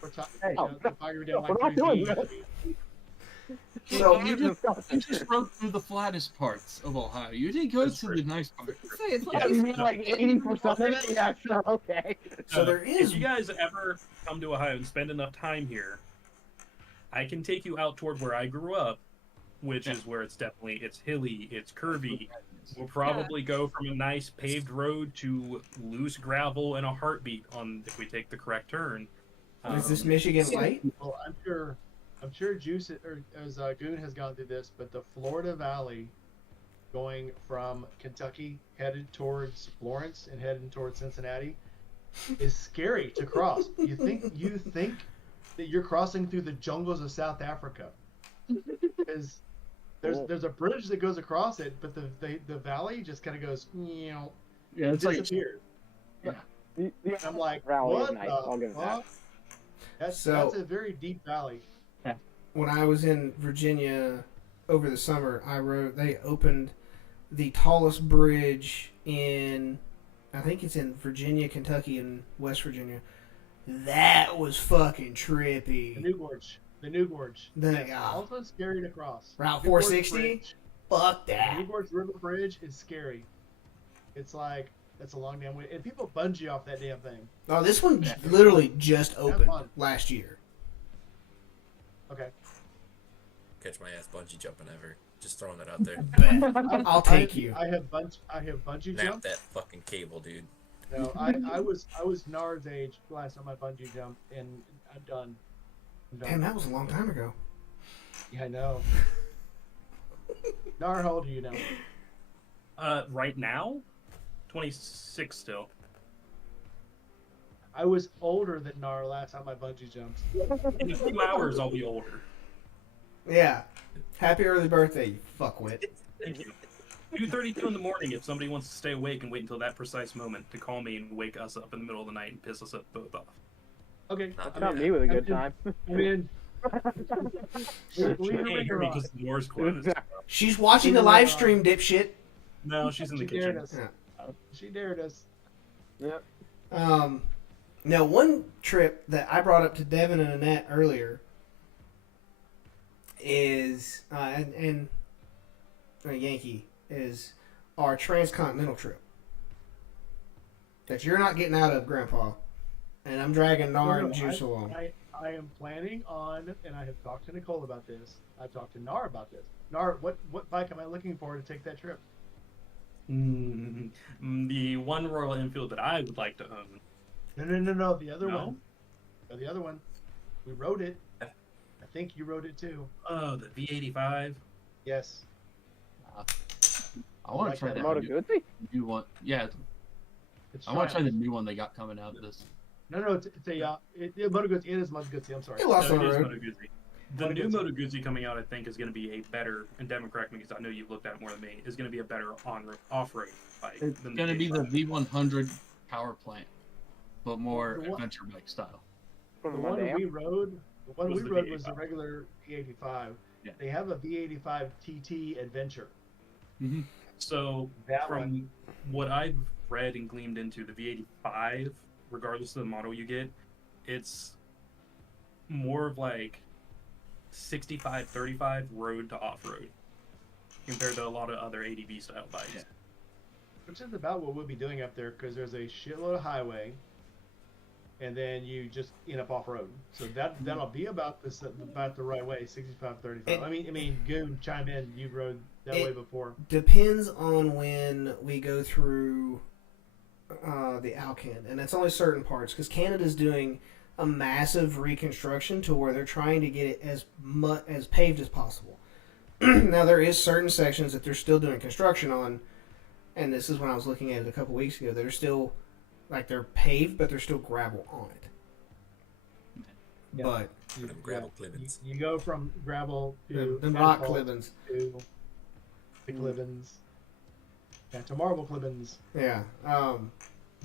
for time. Hey, You know, no, if I were no, down we're like not 3 doing feet. that. So you just rode through the flattest parts of Ohio. You didn't go That's to true. the nice part. Say, it's like Yeah, you he's- mean like 80% of it? Yeah, sure, okay. So there If is you guys ever come to Ohio and spend enough time here, I can take you out toward where I grew up, which is where it's hilly, it's curvy. We'll probably go from a nice paved road to loose gravel in a heartbeat if we take the correct turn. is this Michigan light? Well, I'm sure Juice or as Goon has gone through this, but the Florida Valley, going from Kentucky headed towards Florence and heading towards Cincinnati, is scary to cross. You think that you're crossing through the jungles of South Africa, because there's a bridge that goes across it, but the valley just kind of goes, Yeah, it's like disappears. The I'm like, Valley is what nice, the I'll give it that. fuck? That's So- a very deep valley. When I was in Virginia over the summer, they opened the tallest bridge in, I think it's in Virginia, Kentucky, and West Virginia. That was fucking The trippy. New Gorge. The New Gorge. The- Also scary to cross. Route New Gorge 460? Bridge. Fuck The New that. Gorge River Bridge is scary. It's like, that's a long damn way. And people bungee off that damn thing. Oh, this one literally just opened fun. last year. Okay. Catch my ass bungee jumping ever. Just throwing that out there. I'll take you. I have bungee Snap jumped. that fucking cable, dude. No, I was Nard's age last time I bungee jumped, and I'm done. Damn, that was a long time ago. Yeah, I know. Nar, how old are you now? Right now, 26 still. I was older than Nar last time I bungee jumped. In a few hours, I'll be older. Yeah. Happy early birthday, you fuckwit. Thank you. 2:32 in the morning if somebody wants to stay awake and wait until that precise moment to call me and wake us up in the middle of the night and piss us up both off. Okay. Not Not me with a good time. I mean, She can't hear me because the door's closed. She's watching the live stream, dipshit. No, she's in the she dared kitchen. us. Yeah. She dared us. Yep. Now, one trip that I brought up to Devin and Annette earlier is, and Yankee, is our transcontinental trip. That you're not getting out of, Grandpa. And I'm dragging Nar and Juice along. I am planning on, and I have talked to Nicole about this. I've talked to Nar about this. Nar, what bike am I looking for to take that trip? The one Royal Enfield that I would like to own. No. The other No? one. Oh, the other one. We rode it. I think you rode it too. Oh, the V85. Yes. I want Like to try that that Moto new, Guzzi? new one. Yeah, It's I want to try the Triumph. new one they got coming out. This No, it's a Moto Guzzi. It is Moto Guzzi. I'm sorry. It lost No, on the it is road. Moto Guzzi. The Moto new Guzzi. Moto Guzzi coming out, I think, is going to be a better, and Devin, correct me because I know you've looked at it more than me, is going to be a better off-road bike. it's than going to be the V85. V100 power plant, but more The one- adventure bike style. The From one Monday. we rode, was the the V85. regular V85. Yeah. They have a V85 TT Adventure. So, That from one. what I've read and gleamed into, the V85, regardless of the model you get, it's more of like 65-35 road to off-road compared to a lot of other ADV style bikes. Yeah. Which is about what we'll be doing up there, because there's a shitload of highway, and then you just end up off road. So that'll be about the right way, 65-35. I mean, Goon, chime in. You rode that way before. Depends on when we go through the Alcan, and it's only certain parts, because Canada's doing a massive reconstruction to where they're trying to get it as paved as possible. Now, there is certain sections that they're still doing construction on, and this is when I was looking at it a couple weeks ago. They're still, like, they're paved, but there's still gravel on it. Yeah. But Them gravel clippings. You go from gravel to the rock asphalt clippings. to the clippings. Yeah, to marble clippings. Yeah.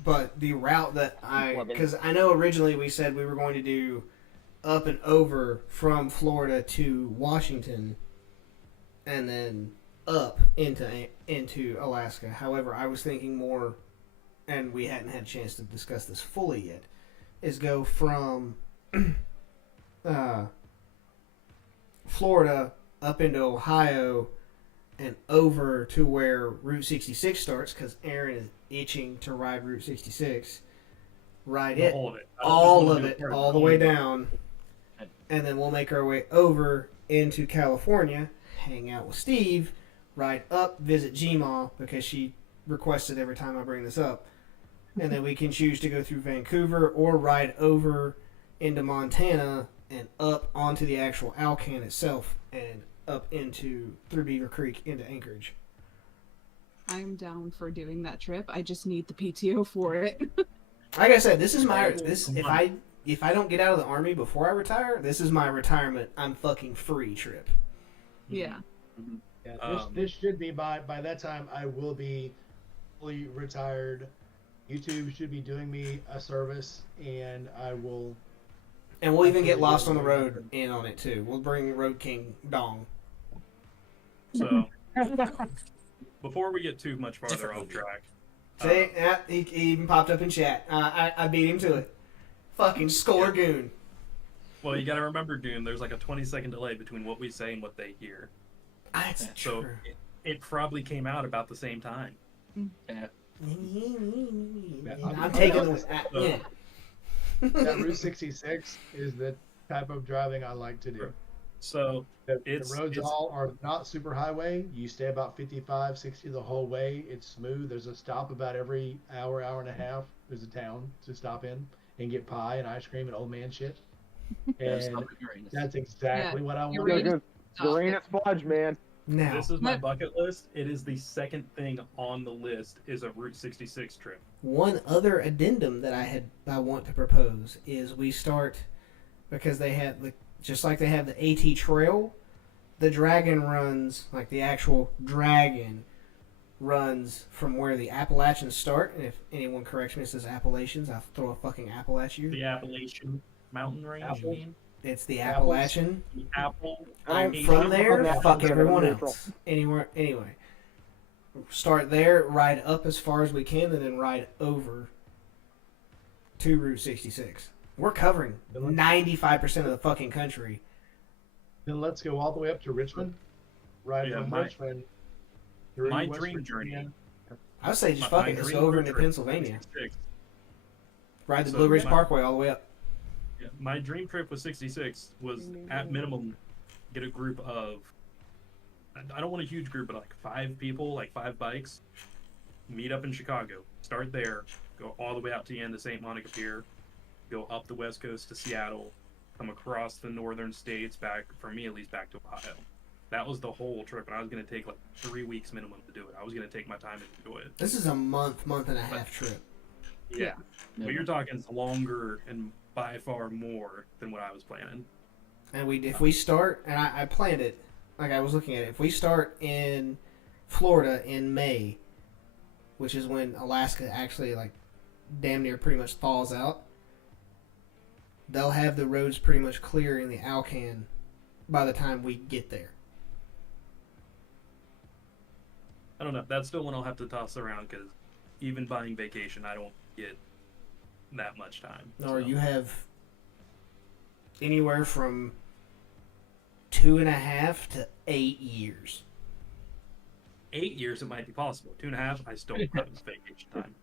But the route that Love it. because I know originally we said we were going to do up and over from Florida to Washington, and then up into Alaska. However, I was thinking more, and we hadn't had a chance to discuss this fully yet, is go from Florida up into Ohio and over to where Route 66 starts, because Aaron is itching to ride Route 66. Ride The it, whole of it. I just all wanna of do it, part all the way down, and then we'll make our way over into California, hang out with Steve, ride up, visit Gma, because she requested every time I bring this up, and then we can choose to go through Vancouver or ride over into Montana and up onto the actual Alcan itself and up into through Beaver Creek into Anchorage. I'm down for doing that trip. I just need the PTO for it. Like I said, this is my if I don't get out of the Army before I retire, this is my retirement. I'm fucking free trip. Yeah. Yeah, this should be by that time I will be fully retired. YouTube should be doing me a service, and I will. And we'll even get lost on the road in on it too. We'll bring Road King Dong. So, before we get too much farther off track, See, yeah, he even popped up in chat. I beat him to it. Fucking Scorgoon. well, you got to remember, Doom. There's like a 20-second delay between what we say and what they hear. That's So true. it probably came out about the same time. Yeah. I'm taking the yeah. That Route 66 is the type of driving I like to do. So The it's roads all are not super highway. You stay about 55, 60 the whole way. It's smooth. There's a stop about every hour, hour and a half. There's a town to stop in and get pie and ice cream and old man shit. And Stop at Uranus. that's exactly what I want. Uranus. Uranus Fudge, man. Now, This is my bucket list. It is the second thing on the list is a Route 66 trip. one other addendum that I want to propose is we start because they have just like they have the AT Trail, the Dragon runs like the actual Dragon runs from where the Appalachians start. And if anyone corrects me and says Appalachians, I'll throw a fucking apple at you. The Appalachian Mountain Range, you Apple. mean? It's the Apples. Appalachian. The Apple. I'm Appalachian- from there. Apples Fuck are everyone neutral. else. Anyway, start there, ride up as far as we can, and then ride over to Route 66. We're covering 95% of the fucking country. Then let's go all the way up to Richmond. Right Yeah, from my- Richmond. through my West dream Virginia. journey. I would say just My- fuck my it. Let's dream go over road into trip, Pennsylvania. 66. Ride the So Blue Ridge my- Parkway all the way up. Yeah, my dream trip with 66 was at minimum get a group of, I don't want a huge group, but like 5 people, like 5 bikes, meet up in Chicago, start there, go all the way out to the end of St. Monica Pier, go up the West Coast to Seattle, come across the northern states back, for me at least, back to Ohio. That was the whole trip, and I was going to take like 3 weeks minimum to do it. I was going to take my time and enjoy it. This is a month and a half trip. Yeah. But you're talking longer and by far more than what I was planning. And if we start, and I planned it, like I was looking at it, if we start in Florida in May, which is when Alaska actually like damn near pretty much thaws out, they'll have the roads pretty much clear in the Alcan by the time we get there. I don't know. That's still one I'll have to toss around because even buying vacation, I don't get that much time. Or so. you have anywhere from 2.5 to 8 years. 8 years, it might be possible. 2.5, I still don't have vacation time.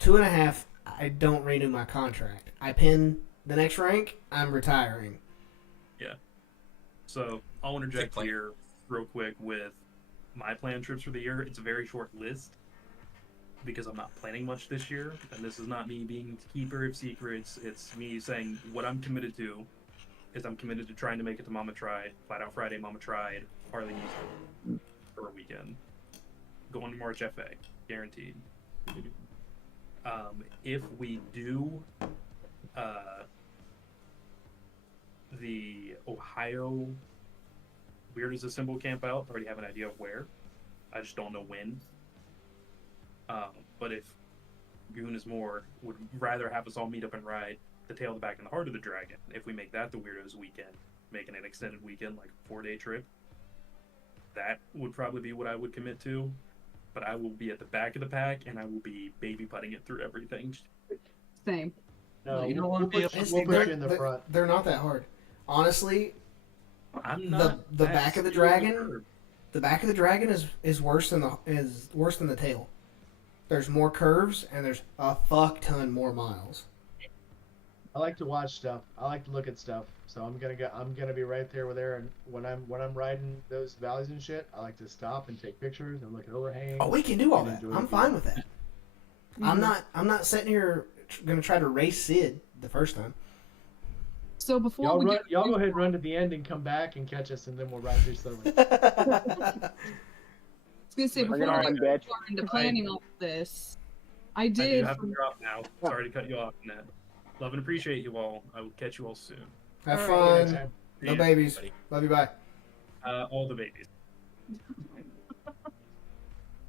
2.5, I don't renew my contract. I pin the next rank, I'm retiring. So I'll interject Good here real quick with my planned trips for the year. It's a very short list because I'm not planning much this year, and this is not me being the keeper of secrets. It's me saying what I'm committed to is I'm committed to trying to make it to Mama Tried, Flat Out Friday, Mama Tried, Harley Easter for a weekend. Going to March FA, guaranteed. If we do the Ohio Weird as a Symbol camp out. Already have an idea of where. I just don't know when. But if Goon is more would rather have us all meet up and ride the tail, the back, and the heart of the dragon, if we make that the Weirdos weekend, making an extended weekend, like a 4-day trip, that would probably be what I would commit to. But I will be at the back of the pack, and I will be baby putting it through everything. Same. No, You don't we'll wanna be put, up- we'll put you in the front. They're not that hard. Honestly, I'm not the that back of the scared dragon- curve. the back of the dragon is worse than the tail. There's more curves and there's a fuck ton more miles. I like to watch stuff. I like to look at stuff. So I'm gonna be right there with there, and when I'm riding those valleys and shit, I like to stop and take pictures and look at overhangs. Oh, we can do all and that. enjoy I'm the fine view. with that. Mhm. I'm not sitting here gonna try to race Sid the first time. So before Y'all we run, get y'all go ahead and run to the end and come back and catch us, and then we'll ride through slowly. I was gonna say, Bring before it we on, get bitch. far into planning all of this, I I do did. have to drop now. Sorry to cut you off, Ned. Love and appreciate you all. I will catch you all soon. Have All fun. Anytime. No Yeah, babies. buddy. Love you. Bye. all the babies.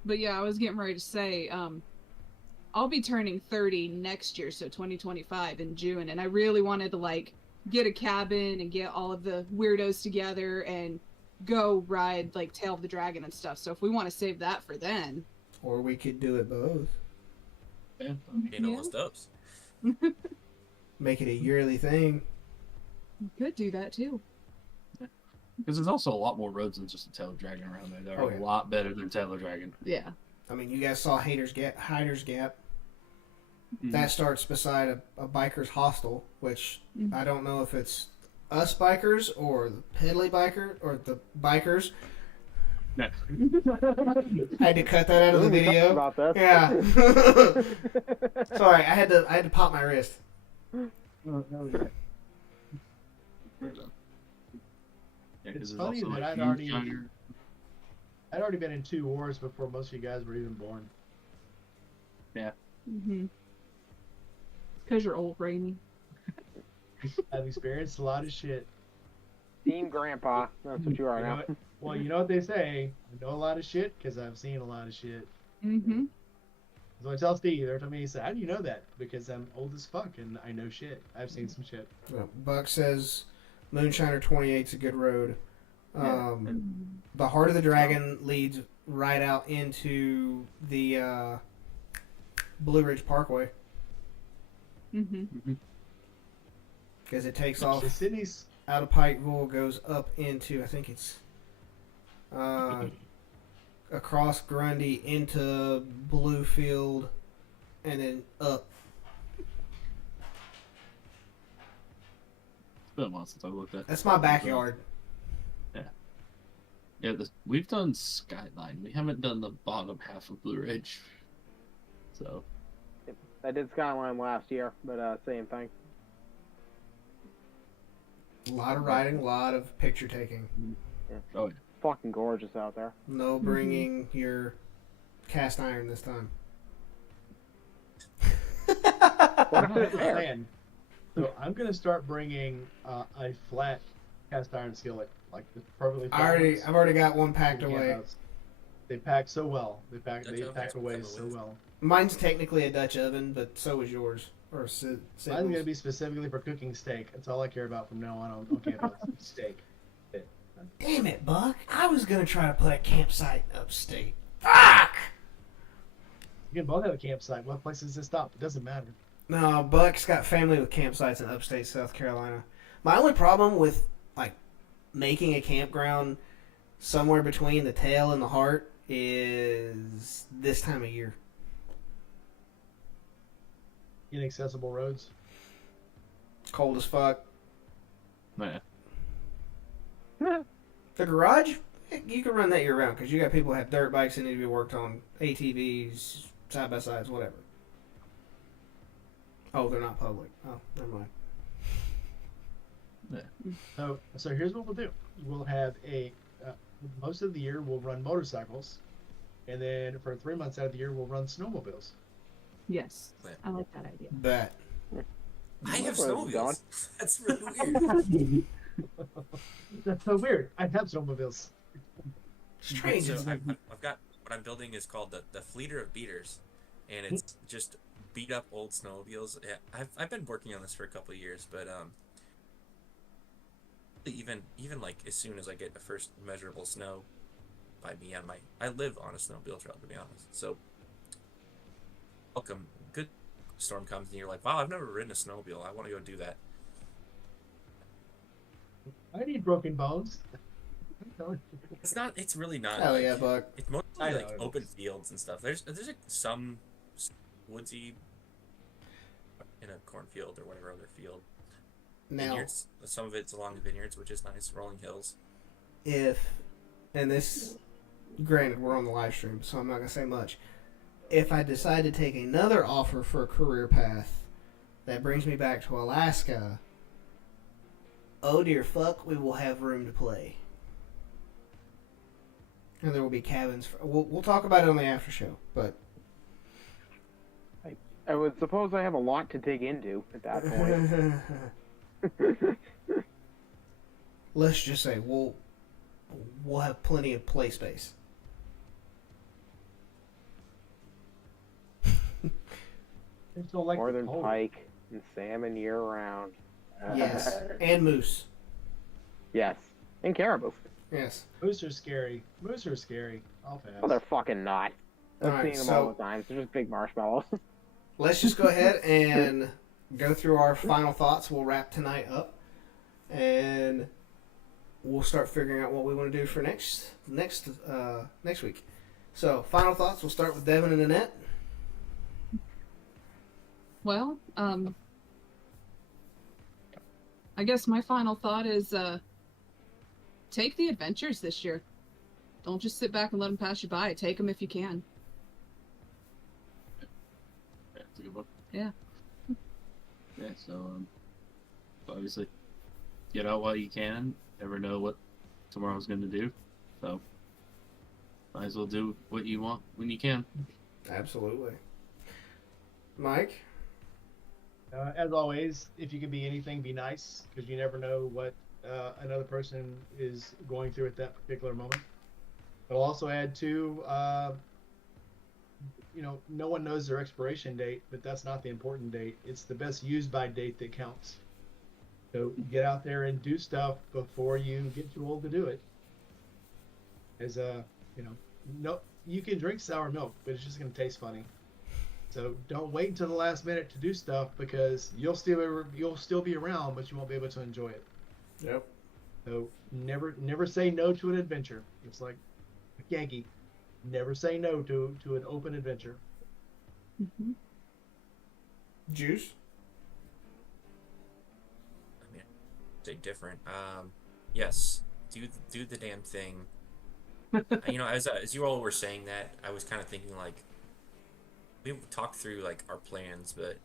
But yeah, I was getting ready to say, I'll be turning 30 next year, so 2025 in June, and I really wanted to like get a cabin and get all of the weirdos together and go ride like Tail of the Dragon and stuff. So if we want to save that for then, Or we could do it both. Yeah. Ain't almost dubs. Make it a yearly thing. we could do that too. Because there's also a lot more roads than just a Tail Dragon around there. They're Oh, a yeah. lot better than Tail Dragon. Yeah. I mean, you guys saw Hider's Gap. Mhm. That starts beside a biker's hostel, which Mhm. I don't know if it's us bikers or the Pedley biker or the bikers. No. I had to cut that out of the Ooh, we talked video. about this. Yeah. Sorry, I had to pop my wrist. Yeah, 'cause It's there's funny also, that like, I'd already- Moonshiner. I'd already been in 2 wars before most of you guys were even born. Mm-hmm. Because you're old, Rainy. I've experienced a lot of shit. Team Grandpa. That's what you are You know now. what- Well, you know what they say. I know a lot of shit because I've seen a lot of shit. Mm-hmm. So I tell Steve every time he says, "How do you know that?" Because I'm old as fuck and I know shit. I've seen some shit. Well, Buck says Moonshiner 28 is a good road. The Heart of the Dragon leads right out into the Blue Ridge Parkway Mm-hmm. because it takes So off Sydney's out of Pikeville, goes up into, I think it's across Grundy into Bluefield, and then up. It's been a while since I looked at. That's my backyard. Yeah, we've done Skyline. We haven't done the bottom half of Blue Ridge. So I did Skyline last year, but same thing. A lot of riding, a lot of picture taking. oh yeah. Fucking gorgeous out there. No bringing your cast iron this time. What if here's it's the there? plan. So I'm gonna start bringing a flat cast iron skillet, like the perfectly flat ones. I've already got one packed From the away. campouts. They pack so well. They pack Dutch ovens away come so with. well. Mine's technically a Dutch oven, but so is yours. Or Mine's gonna be specifically for cooking steak. That's all I care about from now on campus. Steak. Damn it, Buck! I was gonna try to put a campsite upstate. Fuck! You can both have a campsite. What place does it stop? It doesn't matter. No, Buck's got family with campsites in upstate South Carolina. My only problem with like making a campground somewhere between the tail and the heart is this time of year. Inaccessible roads. Cold as fuck. Yeah. The garage, you can run that year round because you got people who have dirt bikes that need to be worked on, ATVs, side by sides, whatever. Oh, they're not public. Oh, never mind. So here's what we'll do. We'll have most of the year we'll run motorcycles, and then for 3 months out of the year we'll run snowmobiles. Yes. I like that idea. That. I have Where is it going? snowmobiles. That's really weird. That's so weird. I have snowmobiles. Strange. So I've got what I'm building is called the Fleeter of Beaters, and it's just beat up old snowmobiles. Yeah, I've been working on this for a couple of years, but even like as soon as I get the first measurable snow by me on I live on a snowmobile trail, to be honest. So welcome, good storm comes and you're like, wow, I've never ridden a snowmobile. I want to go do that. I need broken bones. It's not. It's really not. Hell like, yeah, Buck. It's mostly I know like it open is. fields and stuff. There's like some woodsy in a cornfield or whatever other field. Now, Vineyards. Some of it's along the vineyards, which is nice. Rolling hills. and this, granted, we're on the live stream, so I'm not gonna say much. If I decide to take another offer for a career path that brings me back to Alaska, oh dear fuck, we will have room to play. And there will be cabins. We'll talk about it on the after show, but I would suppose I have a lot to dig into at that point. let's just say we'll have plenty of play space. It's so like Northern pike and salmon year round. Yes, and moose. Yes, and caribou. Yes. Moose are scary. Moose are scary. I'll pass. Well, they're fucking not. I've Alright, seen them all so the time. They're just big marshmallows. let's just go ahead and go through our final thoughts. We'll wrap tonight up, and we'll start figuring out what we want to do for next week. So, final thoughts. We'll start with Devin and Annette. Well, I guess my final thought is take the adventures this year. Don't just sit back and let them pass you by. Take them if you can. That's a good one. Yeah. Yeah, so obviously get out while you can. Never know what tomorrow's going to do. So might as well do what you want when you can. Absolutely. Mike? As always, if you can be anything, be nice, because you never know what another person is going through at that particular moment. But I'll also add to, no one knows their expiration date, but that's not the important date. It's the best used by date that counts. So get out there and do stuff before you get too old to do it. As no, you can drink sour milk, but it's just going to taste funny. So don't wait until the last minute to do stuff, because you'll still be around, but you won't be able to enjoy it. Yep. So never say no to an adventure. It's like a Yankee. Never say no to an open adventure. Mm-hmm. Juice? I mean, say different. Yes, do the damn thing. As you all were saying that, I was kind of thinking like, we talked through like our plans, but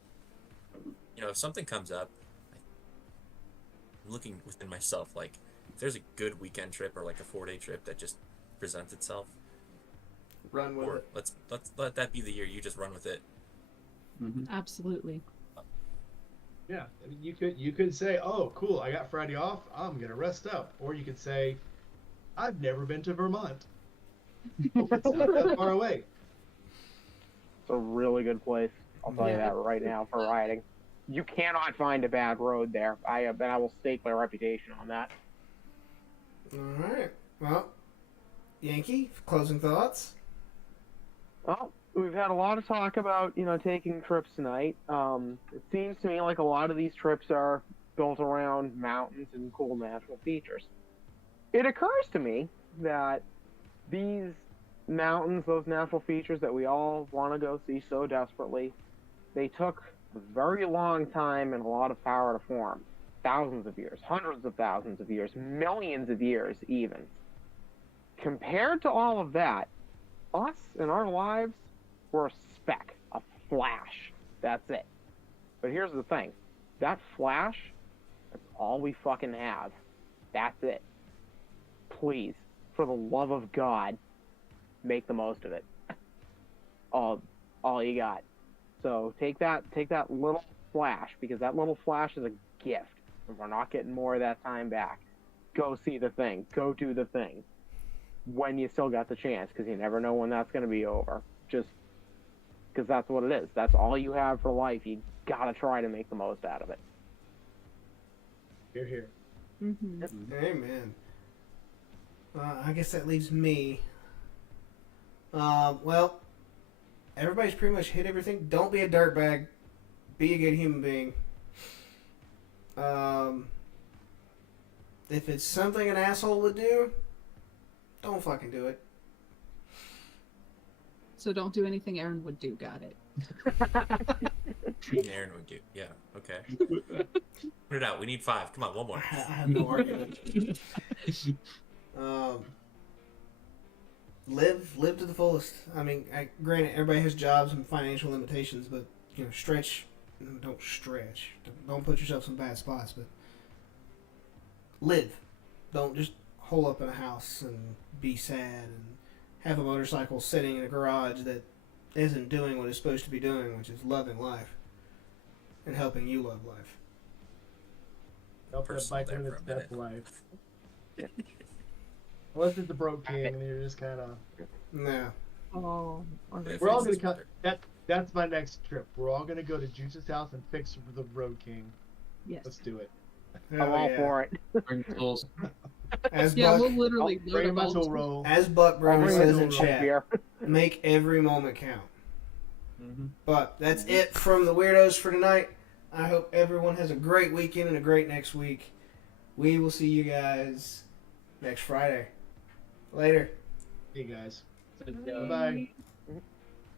if something comes up, I'm looking within myself, like if there's a good weekend trip or like a 4-day trip that just presents itself, Run with it. let's let that be the year. You just run with it. Mm-hmm. Absolutely. Yeah, I mean, you could say, "Oh, cool, I got Friday off. I'm gonna rest up," or you could say, "I've never been to Vermont. It's not that far away." It's a really good place. I'll tell you that right now for riding. You cannot find a bad road there. I will stake my reputation on that. All right. Well, Yankee, closing thoughts? Well, we've had a lot of talk about, taking trips tonight. It seems to me like a lot of these trips are built around mountains and cool natural features. It occurs to me that these mountains, those natural features that we all want to go see so desperately, they took a very long time and a lot of power to form. Thousands of years, hundreds of thousands of years, millions of years even. Compared to all of that, us in our lives, we're a speck, a flash. That's it. But here's the thing. That flash, that's all we fucking have. That's it. Please, for the love of God, make the most of it. All you got. So take that little flash, because that little flash is a gift. We're not getting more of that time back. Go see the thing. Go do the thing. When you still got the chance, because you never know when that's going to be over. Just because that's what it is. That's all you have for life. You got to try to make the most out of it. Here, here. Mm-hmm. Amen. I guess that leaves me. Well, everybody's pretty much hit everything. Don't be a dirtbag. Be a good human being. If it's something an asshole would do, don't fucking do it. So don't do anything Aaron would do. Got it. Aaron would do. Yeah. Okay. Put it out. We need 5. Come on, one I more. have no argument. Live to the fullest. I mean, granted, everybody has jobs and financial limitations, but stretch. Don't stretch. Don't put yourself in bad spots. But live. Don't just hole up in a house and be sad and have a motorcycle sitting in a garage that isn't doing what it's supposed to be doing, which is loving life and helping you love life. Help that Personal bike there live for its a best minute. life. Unless it's a broke king and you're just kind of. No. Oh. If We're all it's- gonna cut. That's my next trip. We're all gonna go to Juice's house and fix the Road King. Yes. Let's do it. I'm all for it. Bring tools. As Yeah, Buck, we'll literally Bring load him my them tool all. roll. as Buck I'll Brother bring says a in little chat, beer. make every moment count. Mm-hmm. But that's it from the Weirdos for tonight. I hope everyone has a great weekend and a great next week. We will see you guys next Friday. Later. Hey guys. So, Bye bye.